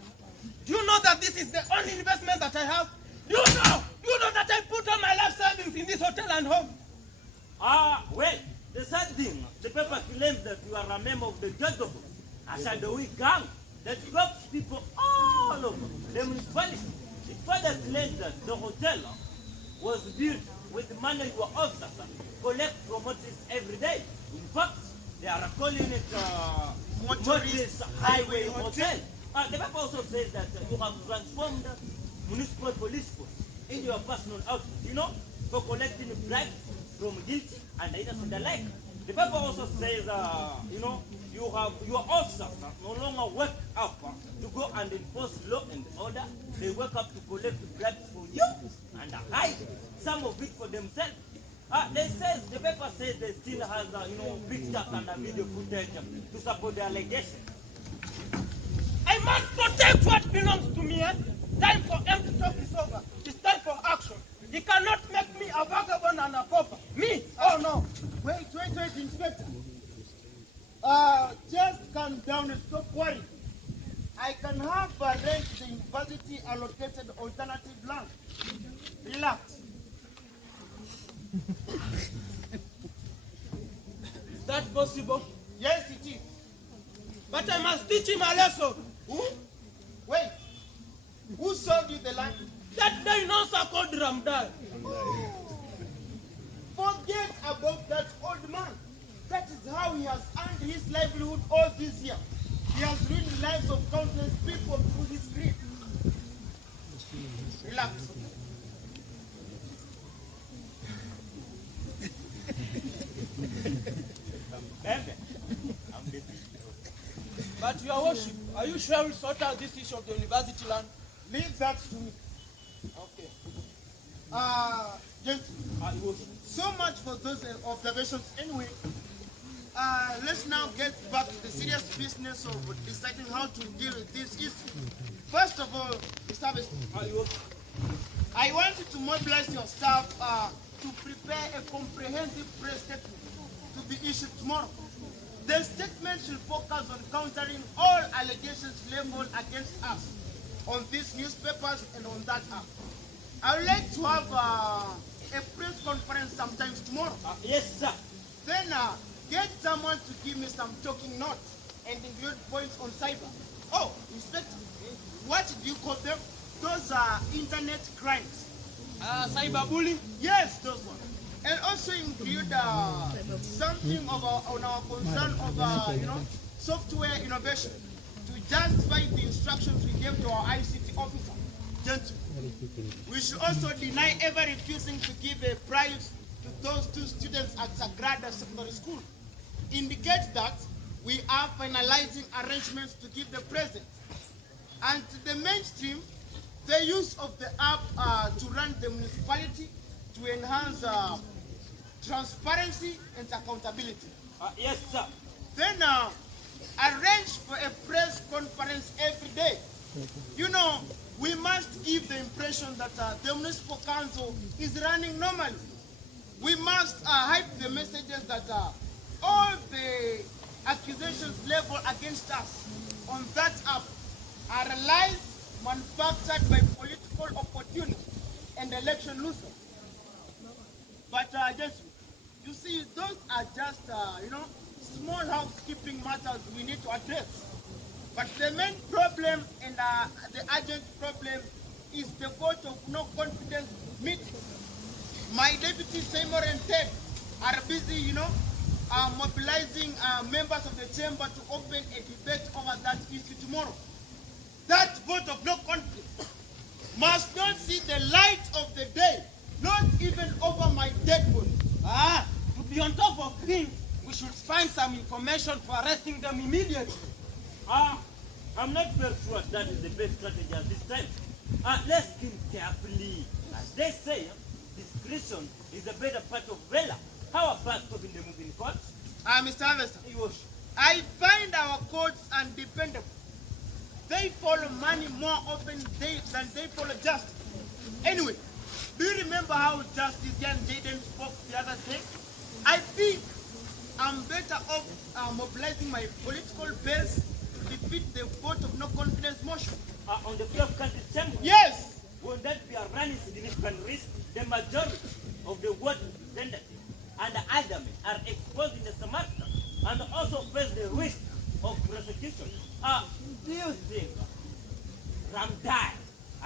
Do you know that this is the only investment that I have? Do you know that I put all my life savings in this hotel and home? Well, the sad thing, the paper claims that you are a member of the Judgeable, a shadowy gang that robs people all over the municipality. It further claims that the hotel was built with the money your officers collect from motorists every day. In fact, they are calling it motorist highway hotel. The paper also says that you have transformed municipal police force in your personal outfit, for collecting bribes from guilty and innocent alike. The paper also says, you have your officers no longer work up to go and enforce law and order. They work up to collect bribes for you and hide some of it for themselves. The paper says they still has, pictures and video footage to support the allegation. I must protect what belongs to me. Time for empty talk is over. It's time for action. You cannot make me a vagabond and a pauper. Me? Oh no. Wait, Inspector. Just calm down and stop worrying. I can have arranged the university allocated alternative land. Relax. Is that possible? Yes, it is. But I must teach him a lesson. Who? Wait. Who sold you the land? That dinosaur called Ramdal. Forget about that old man. That is how he has earned his livelihood all these years. He has ruined the lives of countless people through his greed. Relax. But your worship, are you sure we'll sort out this issue of the university land? Leave that to me. Okay. Just so much for those observations. Anyway, let's now get back to the serious business of deciding how to deal with this issue. First of all, I want you to mobilize your staff to prepare a comprehensive press statement to be issued tomorrow. The statement should focus on countering all allegations leveled against us on these newspapers and on that app. I would like to have a press conference sometimes tomorrow. Yes, sir. Then get someone to give me some talking notes and include points on cyber. Oh, Inspector, what do you call them? Those are internet crimes. Cyberbullying? Yes, those ones. And also include something on our concern of software innovation to justify the instructions we gave to our ICT officer. Gentlemen, we should also deny ever refusing to give a prize to those 2 students at Sagrada Secondary School. Indicates that we are finalizing arrangements to give the present. And to the mainstream, the use of the app to run the municipality to enhance transparency and accountability. Yes, sir. Then arrange for a press conference every day. You know, we must give the impression that the municipal council is running normally. We must hype the messages that all the accusations leveled against us on that app are lies manufactured by political opportunists and election losers. But just, you see, those are just, small housekeeping matters we need to address. But the main problem and the urgent problem is the vote of no confidence meeting. My deputy Seymour and Ted are busy, mobilizing members of the chamber to open a debate over that issue tomorrow. That vote of no confidence must not see the light of the day, not even over my dead body. To be on top of things, we should find some information for arresting them immediately. I'm not very sure that is the best strategy at this time. Let's think carefully. As they say, discretion is the better part of valor. How about stopping the moving court? Mr. Harvester, I find our courts undependable. They follow money more often than they follow justice. Anyway, do you remember how Justice Jan Jaden spoke the other day? I think I'm better off mobilizing my political base to defeat the vote of no confidence motion. On the floor of country chamber? Yes! Would that be a running significant risk? The majority of the ward representatives and the aldermen are exposed in the Samaritan and also face the risk of prosecution. Do you think Ramdai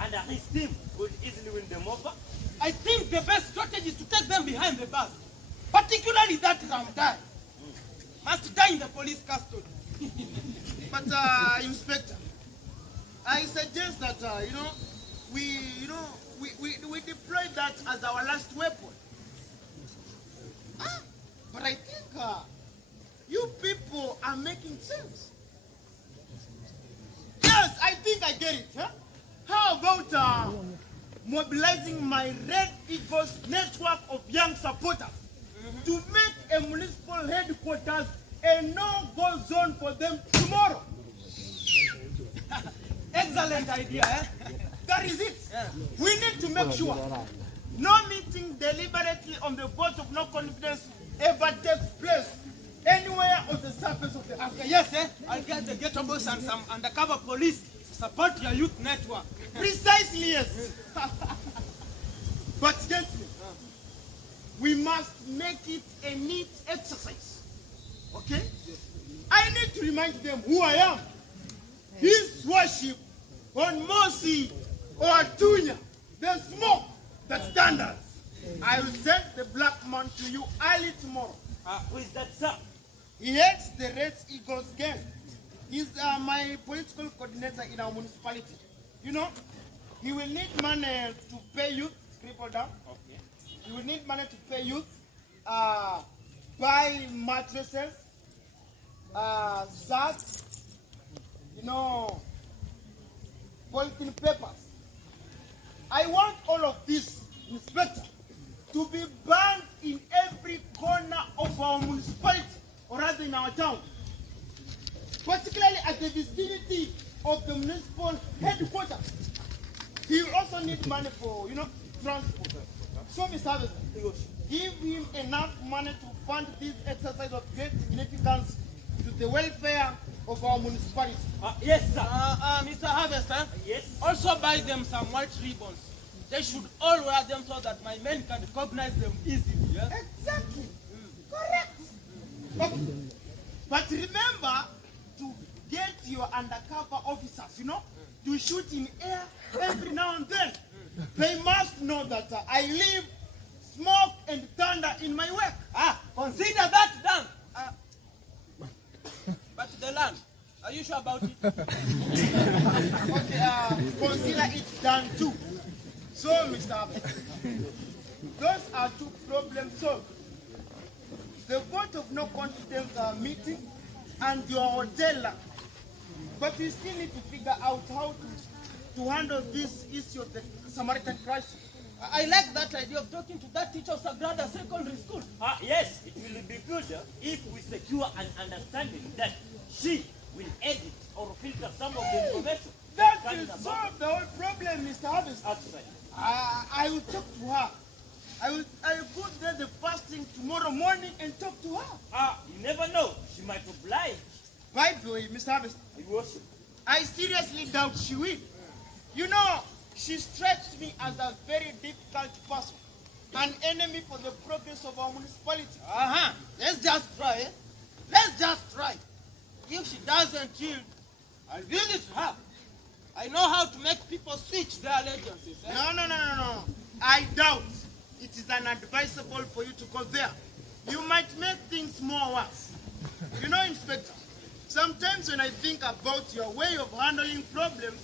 and his team would easily win them over? I think the best strategy is to take them behind the bars, particularly that Ramdai must die in the police custody. But Inspector, I suggest that we deploy that as our last weapon. But I think you people are making sense. Yes, I think I get it. Huh? How about mobilizing my Red Eagles network of young supporters to make a municipal headquarters a no-go zone for them tomorrow? Excellent idea, eh? That is it. Yeah. We need to make sure no meeting deliberately on the vote of no confidence ever takes place anywhere on the surface of the earth. Yes, eh? I'll get the getables and some undercover police to support your youth network. Precisely, yes. But gentlemen, we must make it a neat exercise. Okay? I need to remind them who I am. His worship on Mosi or Tunya, the smoke that standards. I will send the black man to you early tomorrow. Who is that, sir? He heads the Red Eagles gang. He's my political coordinator in our municipality. You know, he will need money to pay youth. Scribble down. Okay. He will need money to pay youth, buy mattresses, socks, polythene papers. I want all of this, Inspector, to be banned in every corner of our municipality, or rather in our town, particularly at the vicinity of the municipal headquarters. He will also need money for, transport. So, Mr. Harvester, give him enough money to fund this exercise of great significance to the welfare of our municipality. Yes, sir. Mr. Harvester, yes. Also buy them some white ribbons. They should all wear them so that my men can recognize them easily. Yeah? Exactly. Correct. Okay. But remember to get your undercover officers, to shoot in air every now and then. They must know that I leave smoke and thunder in my work. Consider that done. But the land, are you sure about it? Okay, consider it done too. So, Mr. Abbott, those are two problems solved. The vote of no confidence meeting and your hotel. But we still need to figure out how to to handle this issue of the Samaritan crisis. I like that idea of talking to that teacher of Sagrada Secondary School. Yes, it will be good if we secure an understanding that she will edit or filter some of the information. That will solve the whole problem, Mr. Harvest. Actually. I will talk to her. I will go there the first thing tomorrow morning and talk to her. You never know. She might oblige. By the way, Mr. Harvest, I seriously doubt she will. You know, she strikes me as a very difficult person, an enemy for the progress of our municipality. Let's just try, eh? Let's just try. If she doesn't yield, I'll yield it to her. I know how to make people switch their allegiances. Eh? No. I doubt it is unadvisable for you to go there. You might make things more worse. You know, Inspector, sometimes when I think about your way of handling problems,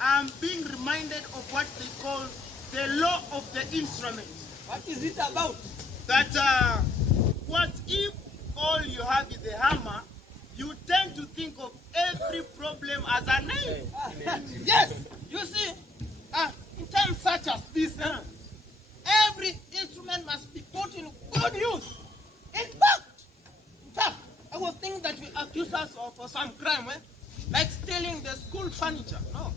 I'm being reminded of what they call the law of the instrument. What is it about? That what if all you have is a hammer, you tend to think of every problem as a nail. Yes, you see, in times such as this, every instrument must be put in good use. In fact, I was thinking that we accuse us of some crime, like stealing the school furniture. No.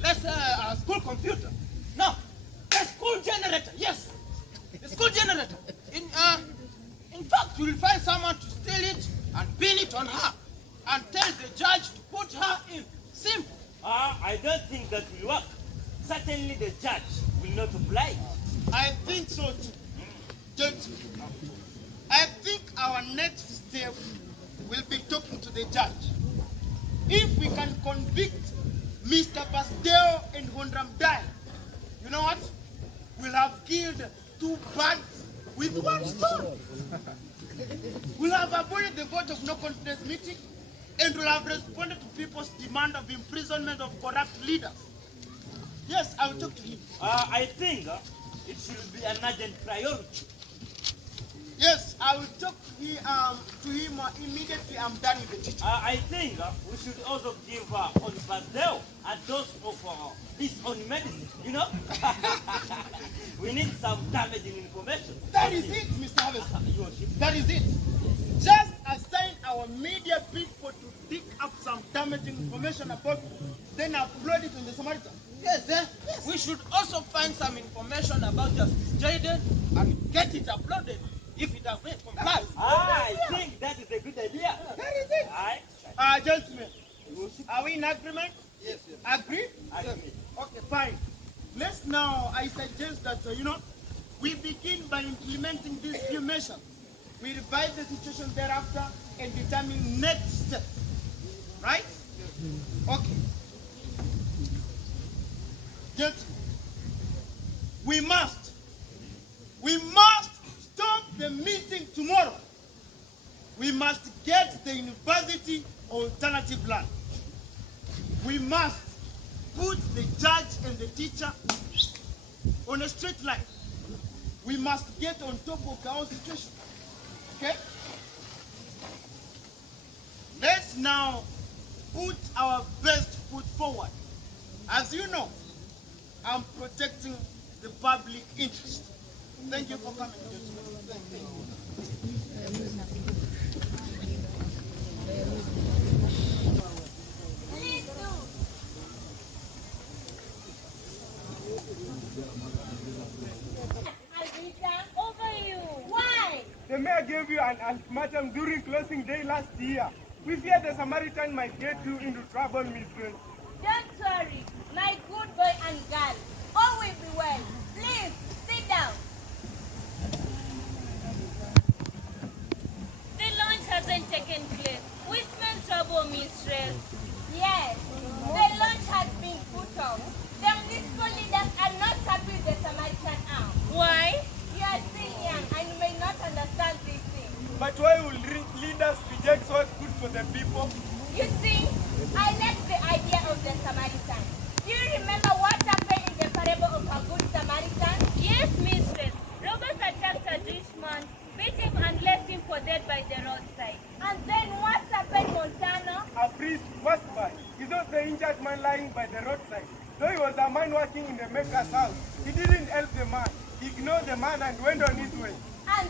Let's say a school computer. No. The school generator. Yes. The school generator. In fact, you will find someone to steal it and pin it on her and tell the judge to put her in. Simple. I don't think that will work. Certainly the judge will not oblige. I think so too. Gentlemen, I think our next step will be talking to the judge. If we can convict Mr. Pasdeo and Hondram Dai, you know what? We'll have killed two birds with one stone. We'll have avoided the vote of no confidence meeting, and we'll have responded to people's demand of imprisonment of corrupt leaders. Yes, I will talk to him. I think it should be an urgent priority. Yes, I will talk to him immediately I'm done with the teaching. I think we should also give on Pasdeo a dose of this on medicine, you know? We need some damaging information. That is it, Mr. Harvest. That is it. Just assign our media people to dig up some damaging information about it, then upload it on the Samaritan. Yes. We should also find some information about Justice Jaden and get it uploaded. If it has been complied. I think that is a good idea. That is it. Gentlemen, are we in agreement? Yes. Agree? Agree. Okay, fine. Let's now, I suggest that, we begin by implementing these few measures. We revise the situation thereafter and determine next step. Right? Okay. Gentlemen, we must stop the meeting tomorrow. We must get the university alternative land. We must put the judge and the teacher on a straight line. We must get on top of the whole situation. Okay? Let's now put our best foot forward. As you know, I'm protecting the public interest. Thank you for coming. Please do. Over you. Why? The mayor gave you an ultimatum during closing day last year. We fear the Samaritan might get you into trouble, Miss Grace. Don't worry, my good boy and girl. All will be well. Please, sit down. The launch hasn't taken place. We smell trouble, mistress. Yes, the launch has been put off. The municipal leaders are not happy with the Samaritan arm. Why? You are still young and you may not understand these things. But why will leaders reject what's good for the people? You see, I like the idea of the Samaritan. Do you remember what happened in the parable of a good Samaritan? working in the maker's house. He didn't help the man. He ignored the man and went on his way. And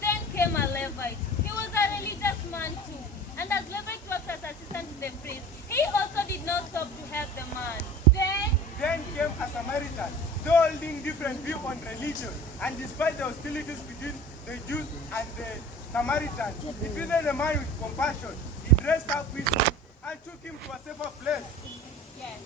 then came a Levite. He was a religious man too. And as Levite worked as assistant to the priest, he also did not stop to help the man. Then came a Samaritan, though holding different view on religion, and despite the hostilities between the Jews and the Samaritans, he treated the man with compassion. He dressed up with him and took him to a safer place. Yes.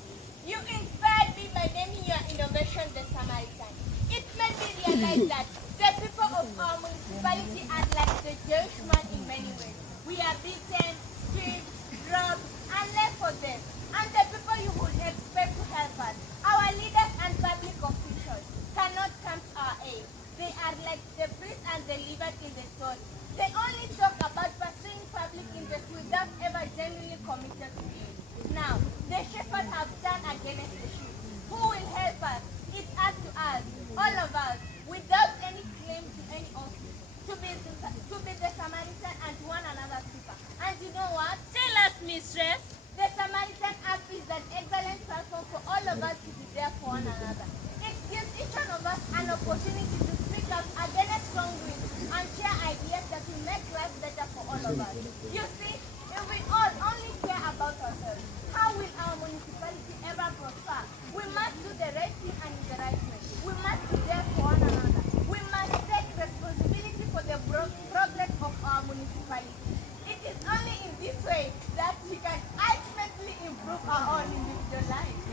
You inspired me by naming your innovation the Samaritan. It made me realize that the people of our municipality are like the Jewish man in many ways. We are beaten, stripped, robbed, and left for them. And the people you would expect to help us, our leaders and public officials, cannot come to our aid. They are like the priest and the Levite in the story. They only talk about pursuing public interest without ever genuinely committed to it. Now, the shepherds have turned against the sheep. Who will help us? It's up to us, all of us, without any claim to any office, to be the Samaritan and one another's keeper. And you know what? Tell us, mistress. The Samaritan Act is an excellent platform for all of us to be there for one another. It gives each one of us an opportunity to speak out against wrongdoing and share ideas that will make life better for all of us. You see, if we all only care about ourselves, how will our municipality ever prosper? We must do the right thing and in the right way. We must be there for one another. We must take responsibility for the progress of our municipality. It is only in this way that we can ultimately improve our own individual lives.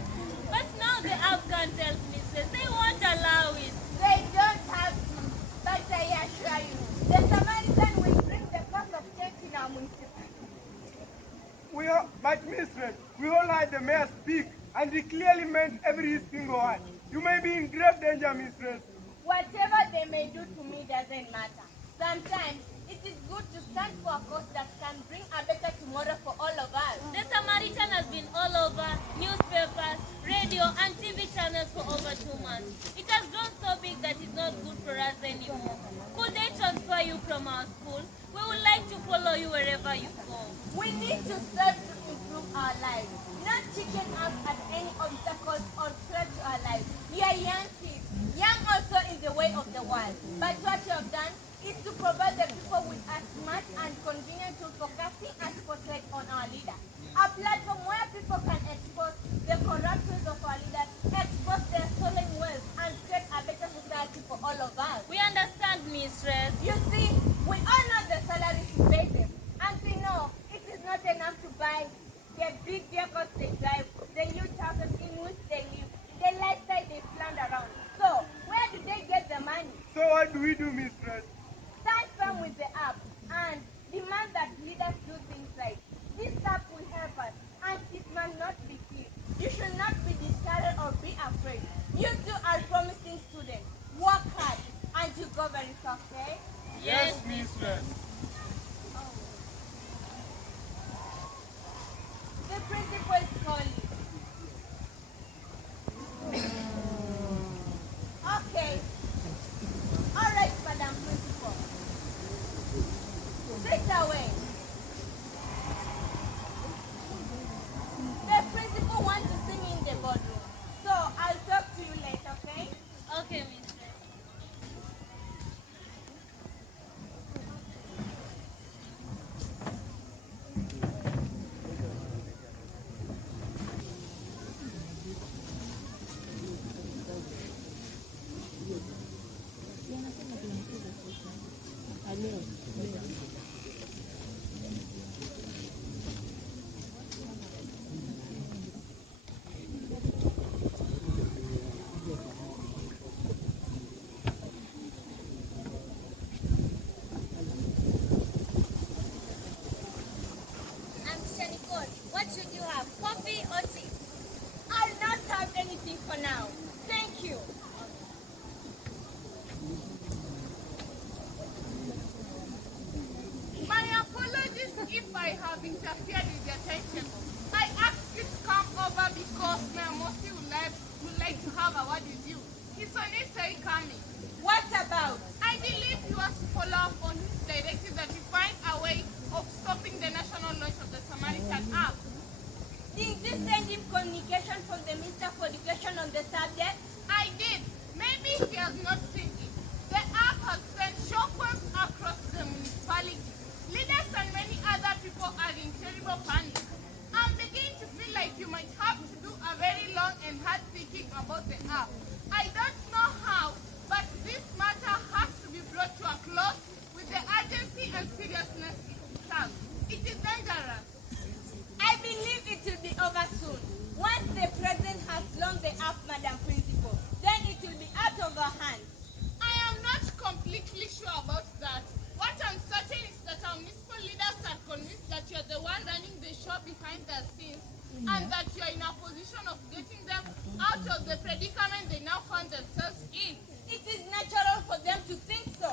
But now the app can't help, mistress. They won't allow it. They don't have to, but I assure you, the Samaritan will bring the cost of change in our municipality. But mistress, we all heard the mayor speak, and he clearly meant every single word. You may be in grave danger, mistress. Whatever they may do to me doesn't matter. Sometimes it is good to stand for a cause that can bring a better tomorrow for all of us. The Samaritan has been all over newspapers, radio, and TV channels for over 2 months. It has grown so big that it's not good for us anymore. Could they transfer you from our school? We would like to follow you wherever you go. We need to strive to improve our lives, not chicken out at any obstacles or threat to our lives. We are young kids, young also in the way of the world. But what you have done is to provide the people with a smart and convenient tool for casting a spotlight on our leader. A platform where people can expose the corrupt ways of our leaders, expose their stolen wealth, and create a better society for all of us. We understand, mistress. You see, we all know the salaries we pay them, and we know it is not enough to buy the big vehicles they drive, the huge houses in which they live, the lifestyle they plan around. So, where do they get the money? So what do we do, mistress? Stand firm with the app and demand that leaders do things right. This app will help us, and it must not be clear. You should not be discouraged or be afraid. You two are promising students. Work hard, and you go very soft, okay? Yes, mistress. The principal is calling. Okay. All right, Madam Principal. Sit away. The principal wants to see me in the boardroom. So I'll talk to you later, okay? Okay, mistress. What should you have, coffee or tea? I'll not have anything for now. Thank you. My apologies if I have interfered with your timetable. I asked you to come over because Mayor Mosi would like to have a word with you. He's on his way coming. What about? I believe he was to follow up on his directive that he find a way of stopping the national launch of the Samaritan app. Did you send him communication from the Minister for Education on the subject? that you are in a position of getting them out of the predicament they now find themselves in. It is natural for them to think so.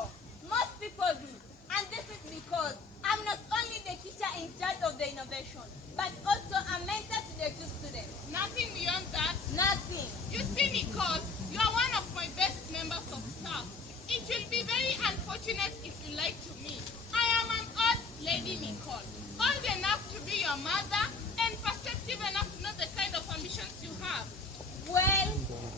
Most people do. And this is because I'm not only the teacher in charge of the innovation, but also a mentor to the two students. Nothing beyond that? Nothing. You see, Nicole, you are one of my best members of staff. It will be very unfortunate if you lie to me. I am an old lady, Nicole, old enough to be your mother and perceptive enough to know the kind of ambitions you have. Well,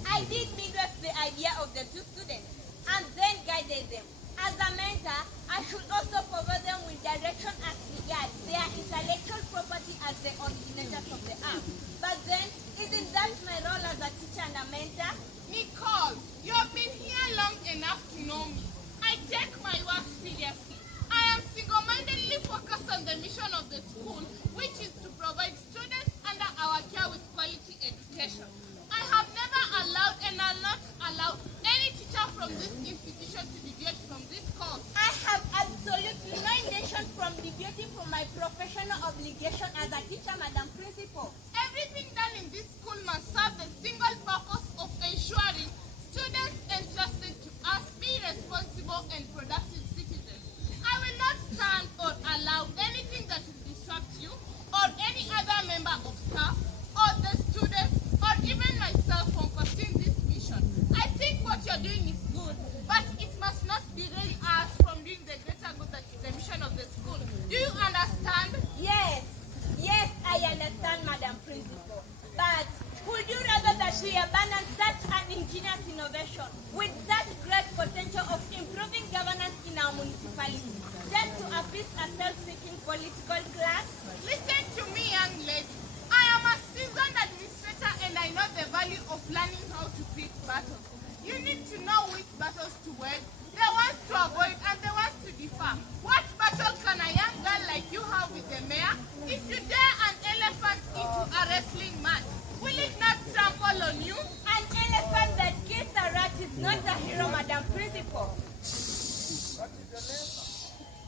I did midway the idea of the two students and then guided them. As a mentor, I should also provide them with direction as regards their intellectual property as the originators of the app. But then, isn't that my role as a teacher and a mentor? Nicole, you have been here long enough to know me. I take my work seriously. I am single-mindedly focused on the mission of the school, which is to provide students under our care with quality education. I have never allowed and will not allow any teacher from this institution to deviate from this course. I have absolutely no intention from deviating from my professional obligation as a teacher, Madam Principal. Everything done in this school must serve the single purpose of ensuring students entrusted to us be responsible and productive citizens. I will not stand or allow anything that will distract you or any other member of staff or the students or even myself from pursuing this mission. I think what you're doing is good, but it must not derail us from doing the greater good that is the mission of the school. Do you understand? Yes, I understand, Madam Principal. But would you rather that we abandon such an ingenious innovation with such great potential of improving governance in our municipality just to appease a self-seeking political class? Listen to me, young lady. I am a seasoned administrator and I know the value of learning how to pick battles. You need to know which battles to win, the ones to avoid, and the ones to defer. What battle can a young girl like you have with the mayor? If you dare an elephant into a wrestling match, will it not trample on you? An elephant that kills a rat is not a hero, Madam Principal.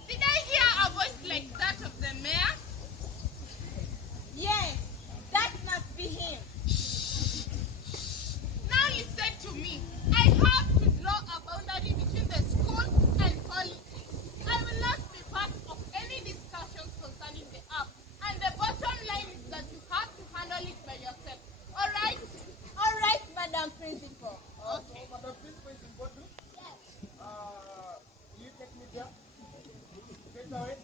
Did I hear a voice like that of the mayor? Yes, that must be him. Now listen to me. I have to draw a boundary between the school and politics. I will not be part of any discussions concerning the app. And the bottom line is that you have to handle it by yourself. All right? All right, Madam Principal. Okay. Madam Principal is important. Yes. Will you take me there? Straight away?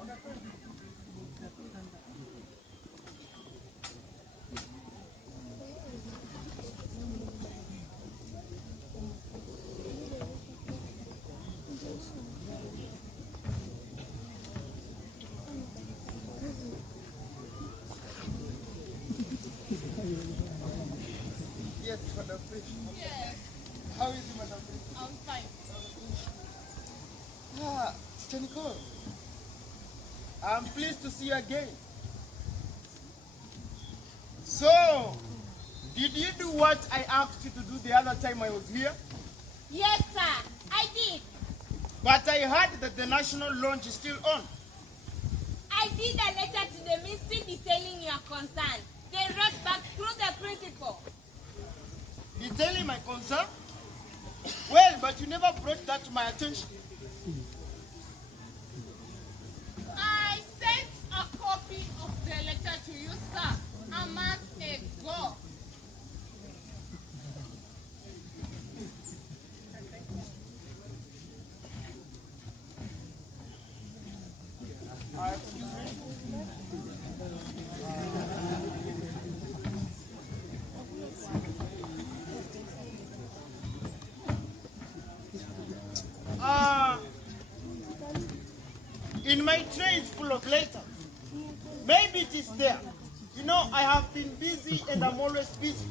Okay, yes, Madam Principal. Yes, How is it, Madam Principal? I'm fine. Sister Nicole, I'm pleased to see you again. So, did you do what I asked you to do the other time I was here? Yes, sir, I did. But I heard that the national launch is still on. I did a letter to the ministry detailing your concern. They wrote back through the principal. Detailing my concern? Well, but you never brought that to my attention. I sent a copy of the letter to you, sir, a month ago. Excuse me? In my tray is full of letters. Maybe it is there. You know, I have been busy and I'm always busy.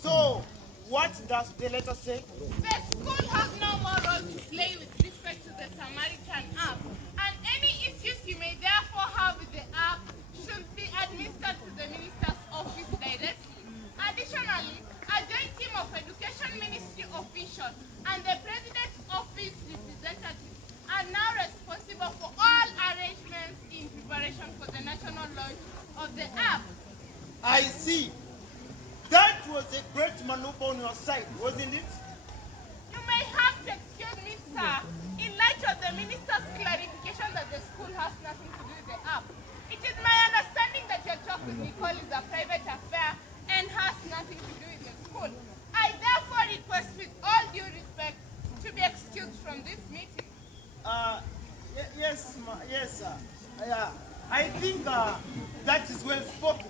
So, what does the letter say? The school has no more role to play with respect to the Samaritan app, and any issues you may therefore have with the app should be administered to the minister's office directly. Additionally, a joint team of Education Ministry officials and the President's office representatives are now responsible for all arrangements in preparation for the national launch of the app. I see. That was a great maneuver on your side, wasn't it? You may have to excuse me, sir, in light of the minister's clarification that the school has nothing to do with the app. It is my understanding that your talk with Nicole is a private affair and has nothing to do with the school. I therefore request with all due respect to be excused from this meeting. Yes, sir. Yeah, I think that is well spoken.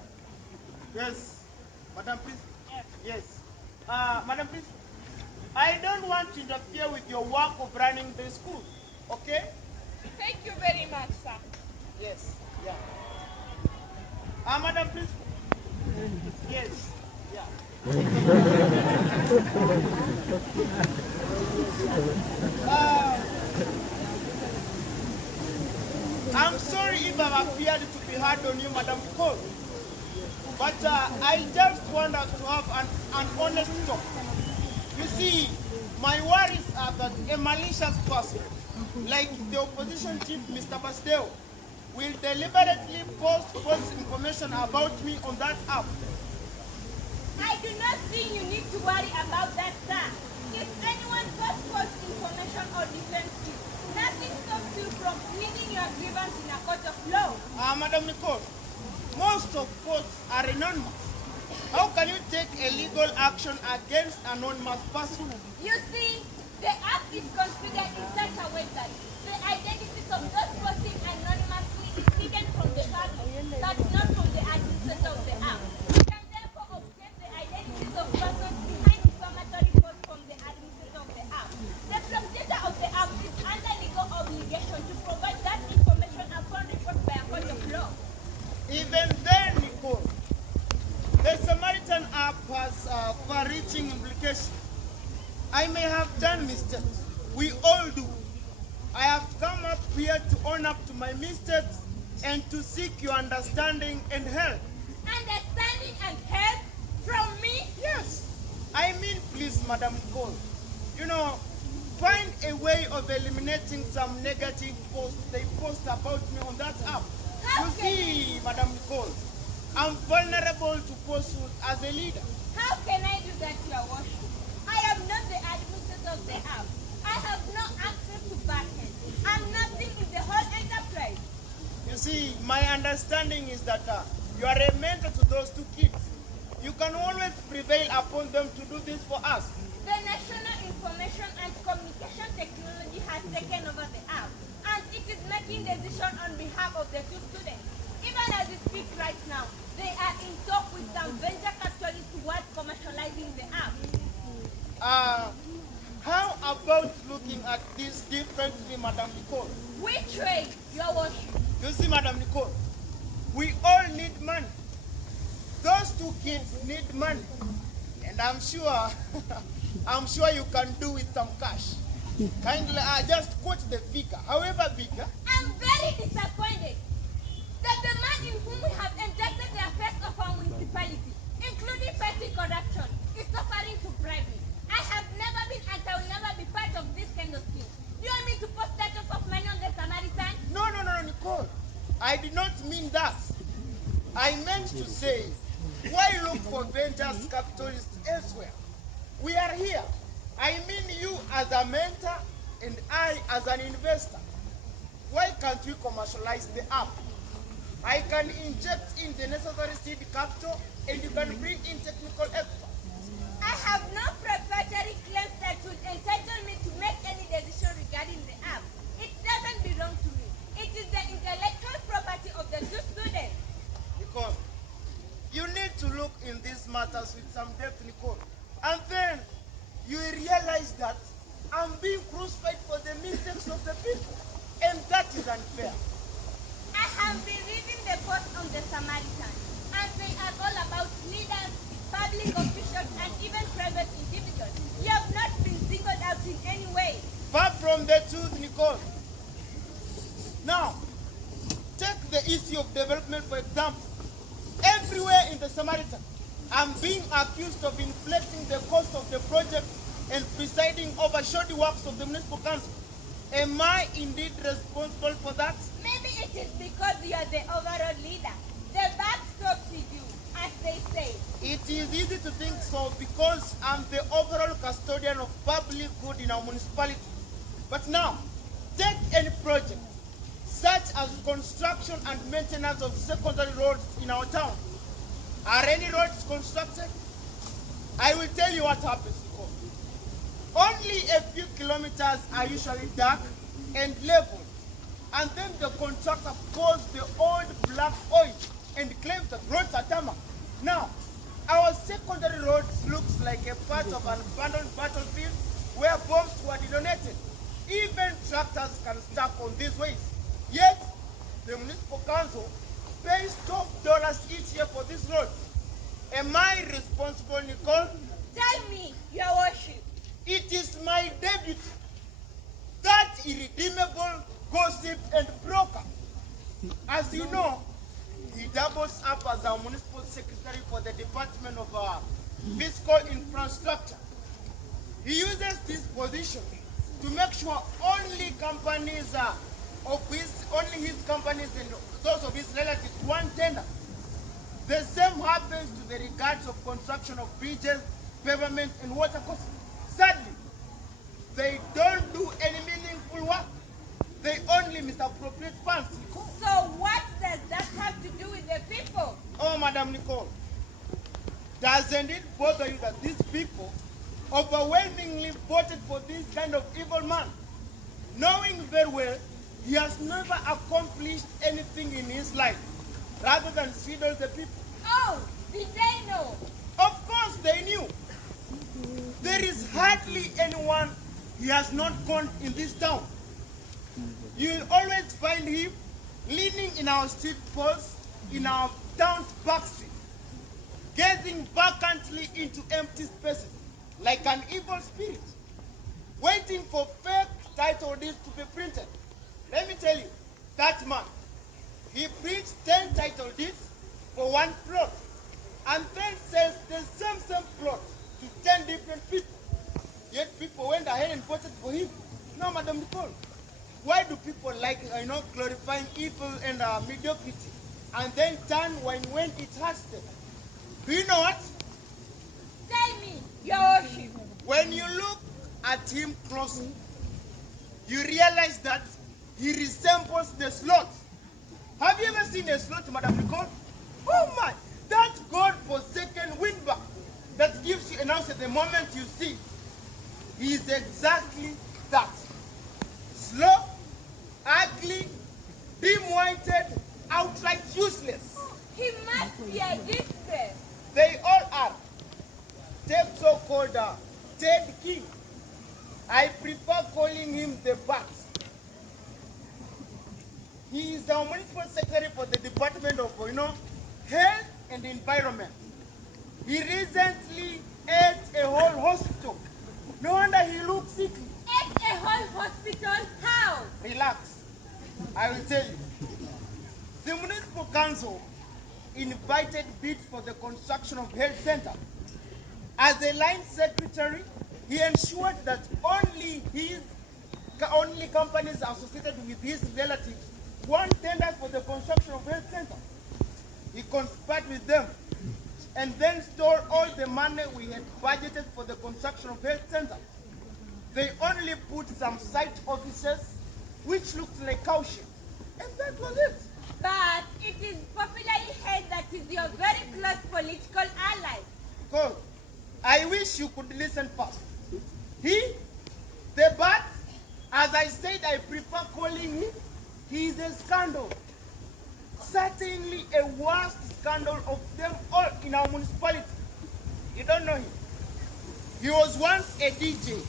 Yes, Madam Principal. Yes. Madam Principal, I don't want to interfere with your work of running the school, okay? Thank you very much, sir. Yes, yeah. Madam Principal. Yes, yeah. I'm sorry if I've appeared to be hard on you, Madam Cole. But I just want us to have an honest talk. You see, my worries are that a malicious person, like the opposition chief, Mr. Basdeo, will deliberately post false information about me on that app. I do not think you need to worry about that, sir. If anyone posts false information or defends you, nothing stops you from pleading your grievance in a court of law. Madam Nicole, most of posts are anonymous. How can you take a legal action against an anonymous person? You see, the app is configured in such a way that the identities of those posting anonymously is hidden from the public, but not from the administrator of the app. You can therefore obtain the identities of persons behind inflammatory posts from the administrator of the app. The proprietor of the app is under legal obligation to provide that information upon report by a court of law. Even then, Nicole, the Samaritan app has far-reaching implications. I may have done mistakes. We all do. I have come up here to own up to my mistakes and to seek your understanding and help. Understanding and help from me? Yes. I mean, please, Madam Nicole, you know, find a way of eliminating some negative posts they post about me on that app. You see, Madam Nicole, I'm vulnerable to falsehood as a leader. How can I do that, Your Worship? I am not the administrator of the app. I have no access to backend. I'm nothing in the whole enterprise. You see, my understanding is that you are a mentor to those two kids. You can always prevail upon them to do this for us. The National Information and Communication Technology has taken over the app, and it is making decisions on behalf of the two students. Even as we speak right now, they are in talk with some venture capitalists towards commercializing the app. How about looking at this differently, Madam Nicole? Which way, Your Worship? You see, Madam Nicole, we all need money. Those two kids need money. And I'm sure, I'm sure you can do with some cash. Kindly, just quote the figure, however big. I'm very disappointed that the man in whom we have entrusted the affairs of our municipality, including petty corruption, is suffering to bribe me. I have never been and I will never be part of this kind of thing. Do you want me to post status of money on the Samaritan? No, Nicole. I did not mean that. I meant to say, why look for ventures capitalists elsewhere? We are here. I mean you as a mentor and I as an investor. Why can't we commercialize the app? I can inject in the necessary seed capital and you can bring in technical experts. I have no proprietary claims that would entitle me to make any decision regarding the app. It doesn't belong to me. It is the intellectual property of the two students. Nicole, you need to look in these matters with some depth, Nicole. And then you realize that I'm being crucified for the mistakes of the people. And that is unfair. I have been reading the post on the Samaritan, and they are all about leaders, public officials, and even private individuals. You have not been singled out in any way. Far from the truth, Nicole. Now, take the issue of development, for example. Everywhere in the Samaritan, I'm being accused of inflating the cost of the project and presiding over shoddy works of the municipal council. Am I indeed responsible for that? Maybe it is because you are the overall leader. The buck stops with you, as they say. It is easy to think so because I'm the overall custodian of public good in our municipality. But now, take any project, such as construction and maintenance of secondary roads in our town. Are any roads constructed? I will tell you what happens. Only a few kilometers are usually dug and leveled, and then the contractor pours the old black oil and claims that roads are tarmac. Now, our secondary roads looks like a part of an abandoned battlefield where bombs were detonated. Even tractors can stack on these ways. Yet, the municipal council pays $12 each year for these roads. Am I responsible, Nicole? Tell me, Your Worship. It is my deputy, that irredeemable gossip and broker. As you know, he doubles up as our municipal secretary for the Department of Fiscal Infrastructure. He uses this position to make sure only companies only his companies and those of his relatives want tender. The same happens to the regards of construction of bridges, pavement, and water courses. Sadly, they don't do any meaningful work. They only misappropriate funds. So what does that have to do with the people? Oh, Madam Nicole, doesn't it bother you that these people overwhelmingly voted for this kind of evil man, knowing very well he has never accomplished anything in his life, rather than fiddle the people? Oh, did they know? Of course they knew. There is hardly anyone he has not gone in this town. You will always find him leaning in our street posts in our town's back street, gazing vacantly into empty spaces like an evil spirit, waiting for fake title deeds to be printed. Let me tell you, that man, he prints 10 title deeds for one plot and then sells the same plot to 10 different people. Yet people went ahead and voted for him. No, Madam Nicole, why do people like glorifying evil and mediocrity and then turn when it hurts them? Do you know what? Tell me, Your Worship. When you look at him closely, you realize that he resembles the sloth. Have you ever seen a sloth, Madam Nicole? Oh my, that God-forsaken windbag that gives you an answer the moment you see. He is exactly that. Slow, ugly, dim-whited, outright useless. He must be a disgrace. They all are. Take so-called Ted King. I prefer calling him the Bat. He is the municipal secretary for the Department of Health and Environment. He recently ate a whole hospital. No wonder he looks sickly. Ate a whole hospital? How? Relax. I will tell you. The municipal council invited bids for the construction of health center. As the line secretary, he ensured that only companies associated with his relatives won tenders for the construction of health center. He conspired with them and then stole all the money we had budgeted for the construction of health center. They only put some site offices, which looked like cowship, and that was it. But it is popularly held that is your very close political ally. Good. I wish you could listen first. The Bat, as I said, I prefer calling him, he is a scandal. Certainly a worst scandal of them all in our municipality. You don't know him. He was once a DJ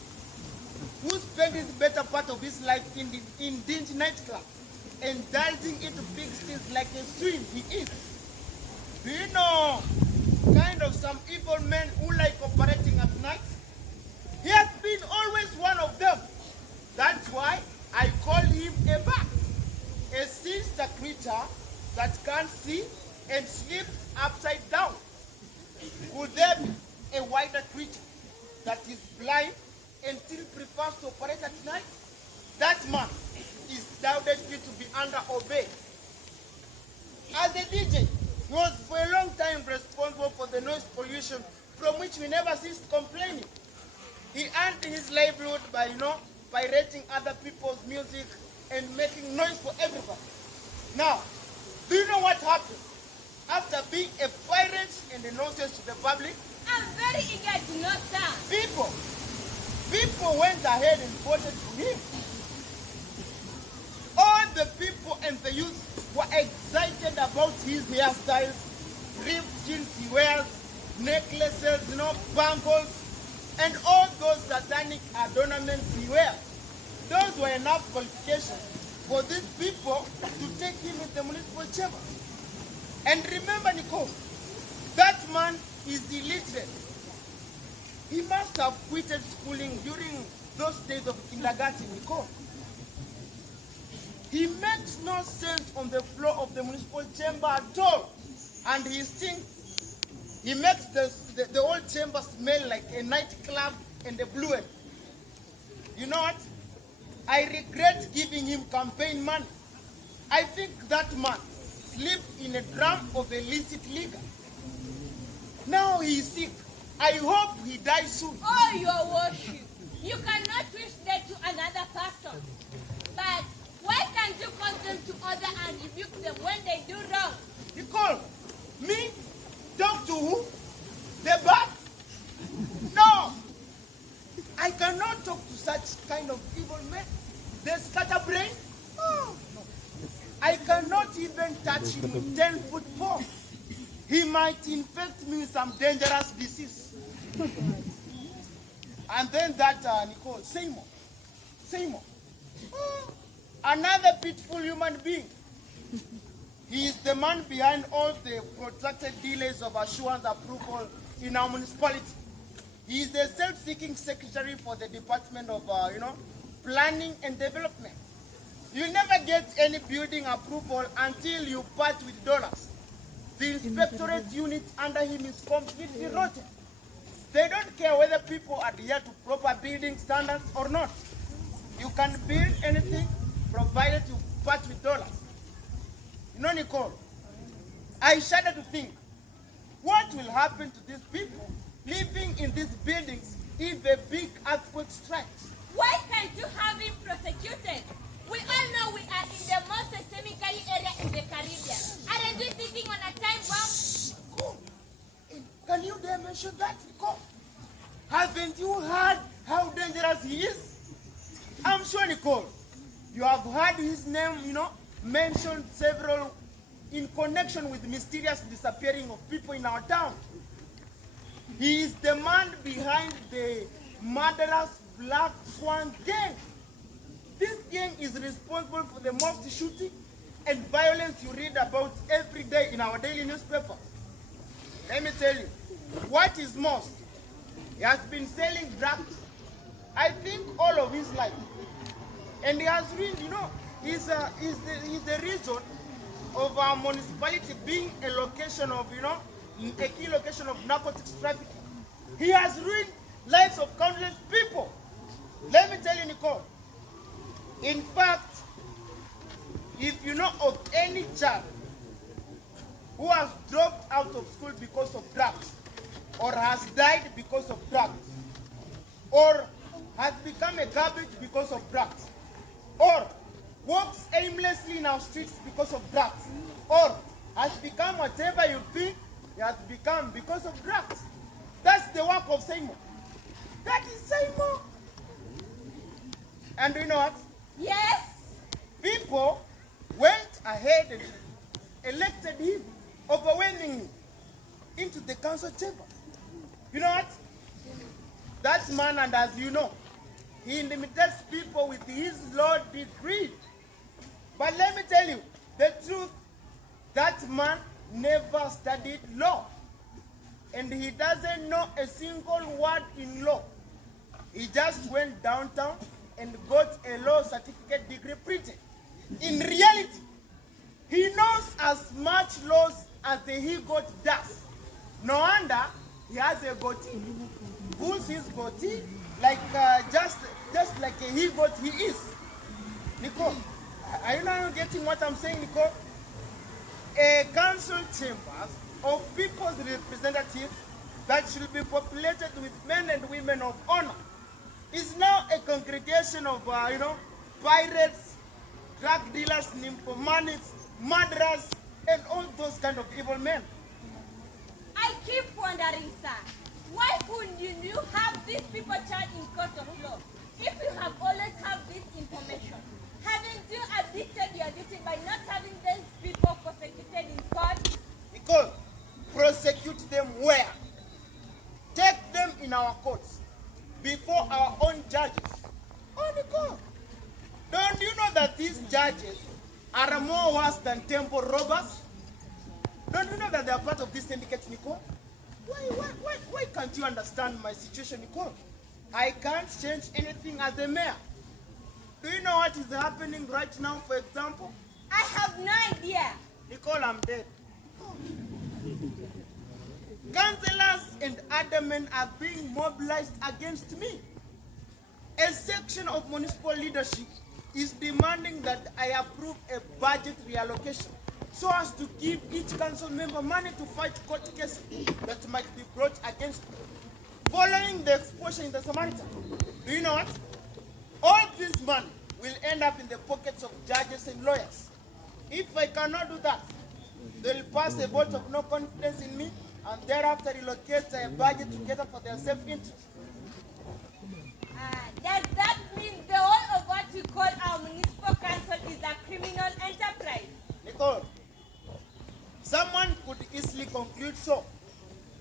who spent his better part of his life in dingy nightclub, indulging into big stills like a swing he is. Do you know kind of some evil men who like operating at night? He has been always one of them. That's why I call him a bat, a sinister creature that can't see and sleeps upside down. Could there be a wider creature that is blind and still prefers to operate at night? That man is doubtedly to be under obeyed. As a DJ, He was for a long time responsible for the noise pollution from which we never ceased complaining. He earned his livelihood by, pirating other people's music and making noise for everybody. Now, do you know what happened? After being a pirate and a nuisance to the public, I'm very eager to know, sir. People went ahead and voted for him. All the people and the youth were excited about his hairstyles, ripped jeans he wears, necklaces, bangles, and all those satanic adornments he wears. Those were enough qualifications for these people to take him in the municipal chamber. And remember, Nicole, that man is illiterate. He must have quitted schooling during those days of kindergarten, Nicole. He makes no sense on the floor of the municipal chamber at all. And he stinks. He makes the whole chamber smell like a nightclub and a bluet. You know what? I regret giving him campaign money. I think that man sleeps in a drum of illicit liquor. Now he is sick. I hope he dies soon. Oh, your worship, you cannot wish death to another person. But why can't you call them to order and rebuke them when they do wrong? Nicole, me? Talk to who? The bat? No! I cannot talk to such kind of evil men. They scatterbrain? Oh. I cannot even touch him with 10-foot pole. He might infect me with some dangerous disease. And then that, Nicole, Seymour. Oh. Another pitiful human being. He is the man behind all the protracted delays of assurance approval in our municipality. He is the self-seeking secretary for the Department of, Planning and Development. You'll never get any building approval until you part with dollars. The inspectorate unit under him is completely rotten. They don't care whether people adhere to proper building standards or not. You can build anything provided you part with dollars. You know, Nicole, I shudder to think, what will happen to these people living in these buildings if a big earthquake strikes? Why can't you have him prosecuted? We all know we are in the most seismically area in the Caribbean. Aren't we sitting on a time bomb? Nicole, can you dare mention that, Nicole? Haven't you heard how dangerous he is? I'm sure, Nicole, you have heard his name, mentioned several in connection with mysterious disappearing of people in our town. He is the man behind the murderous Black Swan gang. This gang is responsible for the most shooting and violence you read about every day in our daily newspaper. Let me tell you, what is most, he has been selling drugs, I think, all of his life. And he has really, he's the reason of our municipality being a location of, a key location of narcotics trafficking. He has ruined lives of countless people. Let me tell you, Nicole, in fact, if you know of any child who has dropped out of school because of drugs, or has died because of drugs, or has become a garbage because of drugs, or walks aimlessly in our streets because of drugs, or has become whatever you think he has become because of drugs, that's the work of Seymour. That is Seymour. And you know what? Yes? People went ahead and elected him overwhelmingly into the council chamber. You know what? That man, and as you know, he intimidates people with his law degree. But let me tell you the truth, that man never studied law. And he doesn't know a single word in law. He just went downtown and got a law certificate degree printed. In reality, he knows as much laws as the he-goat does. No wonder he has a goatee. Pulls his goatee like just like a he-goat he is. Nicole, are you now getting what I'm saying, Nicole? a council chambers of people's representatives that should be populated with men and women of honor is now a congregation of, pirates, drug dealers, nymphomaniacs, murderers, and all those kind of evil men. I keep wondering, sir, why couldn't you have these people charged in court of law? If you have always had this information, haven't you abdicated your duty by not having these people prosecuted in court? Because prosecute them where? Take them in our courts, before our own judges. On the court. Don't you know that these judges are more worse than temple robbers? Don't you know that they are part of this syndicate, Nicole? Why can't you understand my situation, Nicole? I can't change anything as a mayor. Do you know what is happening right now, for example? I have no idea. Nicole, I'm dead. Councillors and other men are being mobilized against me. A section of municipal leadership is demanding that I approve a budget reallocation so as to give each council member money to fight court cases that might be brought against me. Following the exposure in the Samaritan, do you know what? All this money will end up in the pockets of judges and lawyers. If I cannot do that, they'll pass a vote of no confidence in me and thereafter relocate a budget together for their self-interest. Does that mean the whole of what you call our municipal council is a criminal enterprise? Nicole, someone could easily conclude so,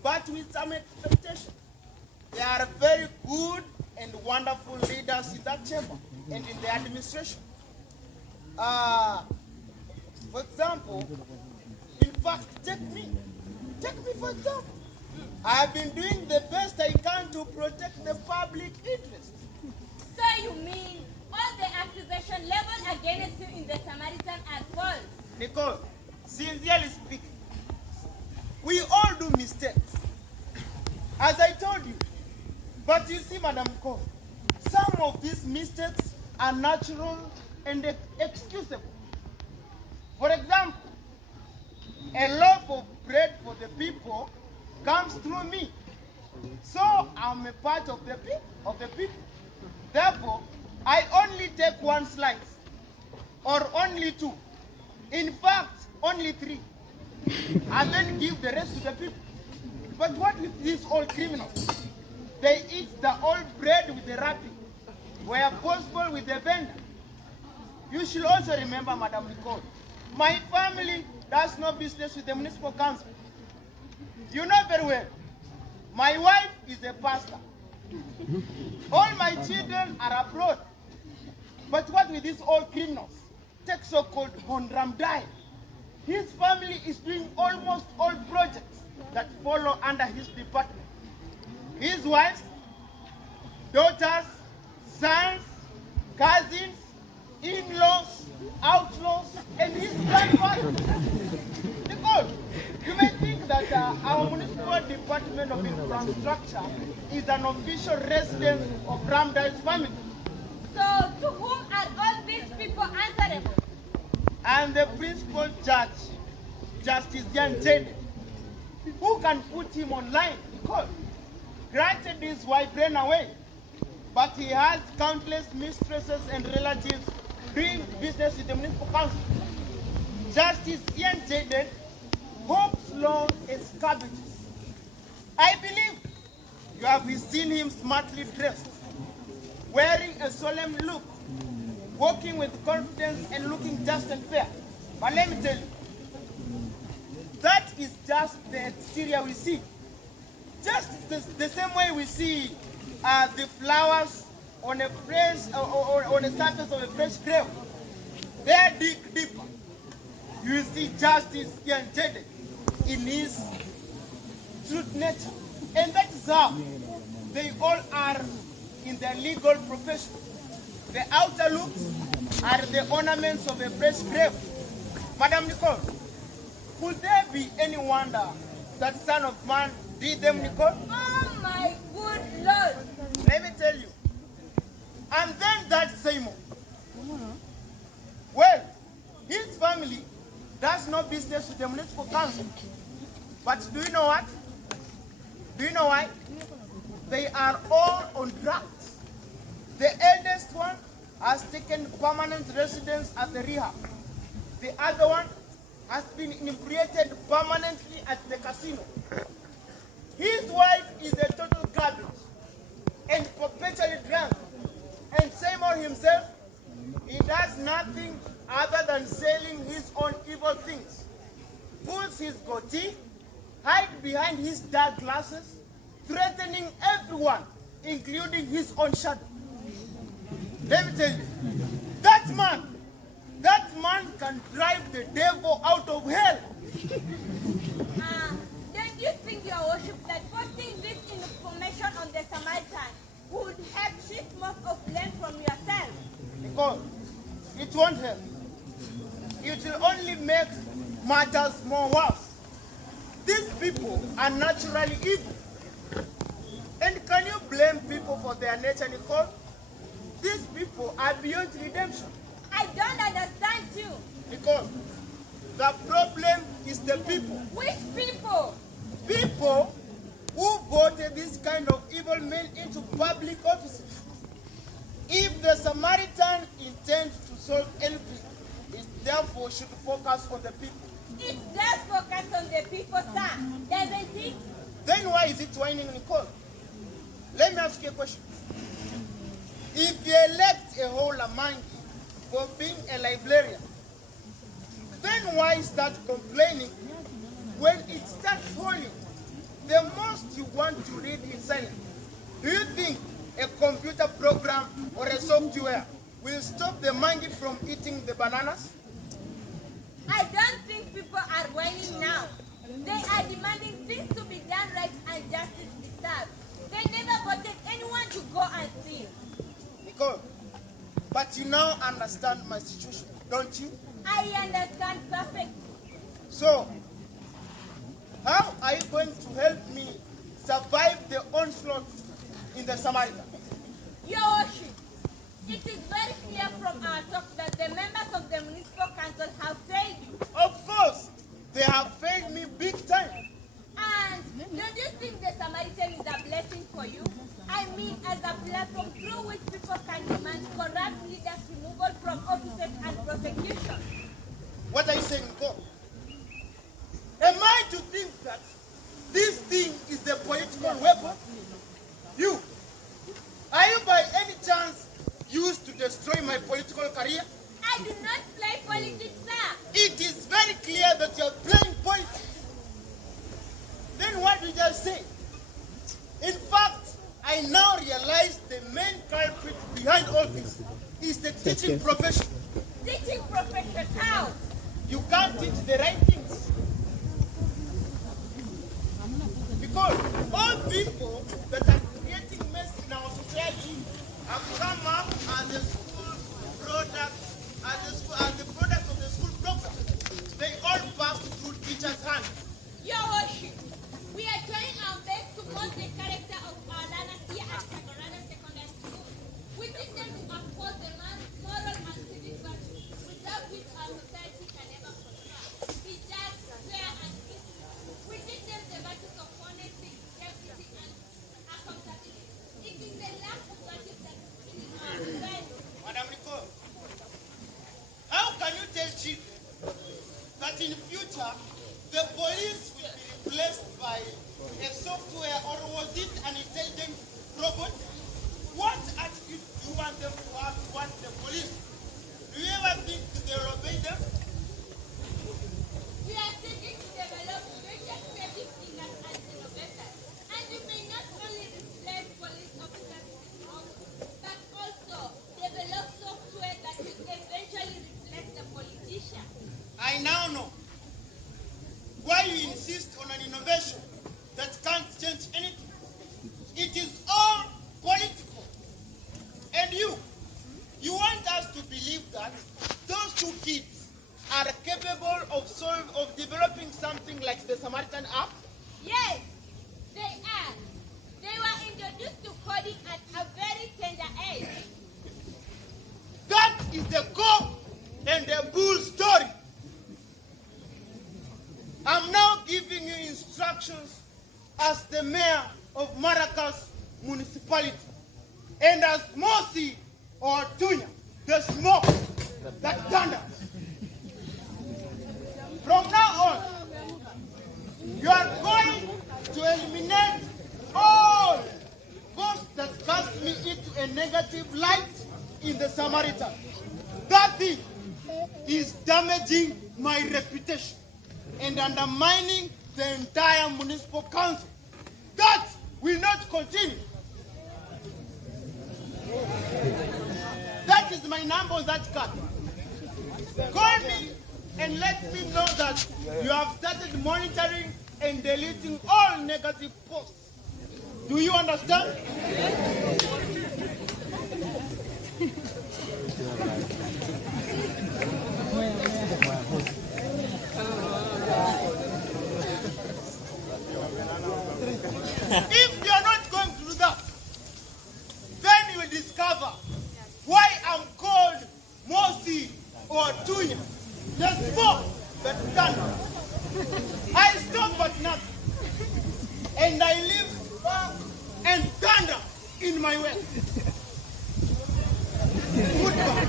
but with some expectation. They are very good and wonderful leaders in that chamber and in the administration. For example, in fact, take me for example. I have been doing the best I can to protect the public interest. So you mean all the accusations leveled against you in the Samaritan are false? Nicole, sincerely speaking, we all do mistakes, as I told you. But you see, Madam Nicole, some of these mistakes are natural and excusable. For example, a loaf of bread for the people comes through me. So I'm a part of the people. Therefore, I only take one slice, or only two. In fact, only three. And then give the rest to the people. But what with these old criminals? They eat the old bread with the wrapping, where possible with the vendor. You should also remember, Madam Nicole, my family does no business with the municipal council. You know very well, my wife is a pastor. All my children are abroad. But what with these old criminals? Take so-called Hondramdai. His family is doing almost all projects that follow under his department. His wives, daughters, sons, cousins, in-laws, outlaws, and his grandfather. Nicole, you may think that our municipal department of infrastructure is an official residence of Ramdai's family. So to whom are all these people answerable? And the principal judge, Justice Jan Jaden, who can put him online? Nicole, granted his wife ran away, but he has countless mistresses and relatives doing business with the municipal council. Justice Ian Jaden hopes law is cabbages. I believe you have seen him smartly dressed, wearing a solemn look, walking with confidence and looking just and fair. But let me tell you, that is just the exterior we see. Just the same way we see the flowers on a fresh, on the surface of a fresh grave. There dig deeper. You will see justice Ian Jaden in his truth nature. And that is how they all are in their legal profession. The outer looks are the ornaments of a fresh grave. Madam Nicole, could there be any wonder that Son of Man did them, Nicole? Oh my good Lord! Let me tell you. And then that Simon. Well, his family That's no business with the municipal council. But do you know what? Do you know why? They are all on drugs. The eldest one has taken permanent residence at the rehab. The other one has been inebriated permanently at the casino. His wife is a total garbage and perpetually drunk. And Seymour himself, he does nothing other than selling his own evil things. Pulls his goatee, hides behind his dark glasses, threatening everyone, including his own shadow. Let me tell you, that man can drive the devil out of hell. Don't you think, Your Worship, that posting this information on the Samaritan would help shift most of blame from yourself? Because it won't help. It will only make matters more worse. These people are naturally evil. And can you blame people for their nature, Nicole? These people are beyond redemption. I don't understand you. Nicole, the problem is the people. Which people? People who voted this kind of evil men into public offices. If the Samaritan intends to solve anything, it therefore should focus on the people. It does focus on the people, sir, doesn't it? Then why is it whining, Nicole? Let me ask you a question. If you elect a whole Amangi for being a librarian, then why start complaining when it starts falling? The most you want to read is silent. Do you think a computer program or a software will stop the monkey from eating the bananas? I don't think people are whining now. They are demanding things to be done right and justice be served. They never voted anyone to go and see. Nicole, but you now understand my situation, don't you? I understand perfectly. So, how are you going to help me survive the onslaught in the Samaritan? Your Worship, it is very clear from our talk that the members of the municipal council have failed you. Of course, they have failed me big time. And don't you think the Samaritan is a blessing for you? I mean, as a platform through which people can demand corrupt leaders' removal from offices and prosecution. What are you saying, Nicole? Am I to think that this thing is the political weapon? You, are you by any chance used to destroy my political career? I do not play politics, sir. It is very clear that you are playing politics. Then what did I say? In fact, I now realize the main culprit behind all this is the teaching profession. Teaching profession, how? You can't teach the right things. Because all people that are creating mess in our society have come up as the school products, as the products of the school program. They all pass through teachers' hands. Your Worship, we are trying our best to mold the character of our learners here at Sagarana Secondary School. We teach them to uphold the moral and civic values, without which our society can never prosper. Be just, fair, and peaceful. We teach them the virtues of honesty, integrity, and accountability. It is the lack of virtues that is in our society. Madam Nicole, how can you tell children that in future the police will be replaced by a software, or was it an intelligent robot? What attitude do you want them to have towards the police? Do you ever think they will obey them? We are seeking to develop greater creative thinkers and innovators, and we may not only replace police officers with robots, but also develop software that will eventually replace the politician. I now know why you insist on an innovation that can't change anything. It is all political. And you want us to believe that those two kids are capable of developing something like the Samaritan app? Yes, they are. They were introduced to coding at a very tender age. That is the core and the bull story. functions as the mayor of Maracas municipality, and as Mosi or Tunya, the smoke that thunder. From now on, you are going to eliminate all boats that cast me into a negative light in the Samaritan. That thing is damaging my reputation and undermining the entire municipal council. That will not continue. That is my number on that card. Call me and let me know that you have started monitoring and deleting all negative posts. Do you understand? If you are not going to do that, then you will discover why I'm called Mosi or Tunya, the smoke that thunder. I stop at nothing, and I leave smoke and thunder in my way. Goodbye.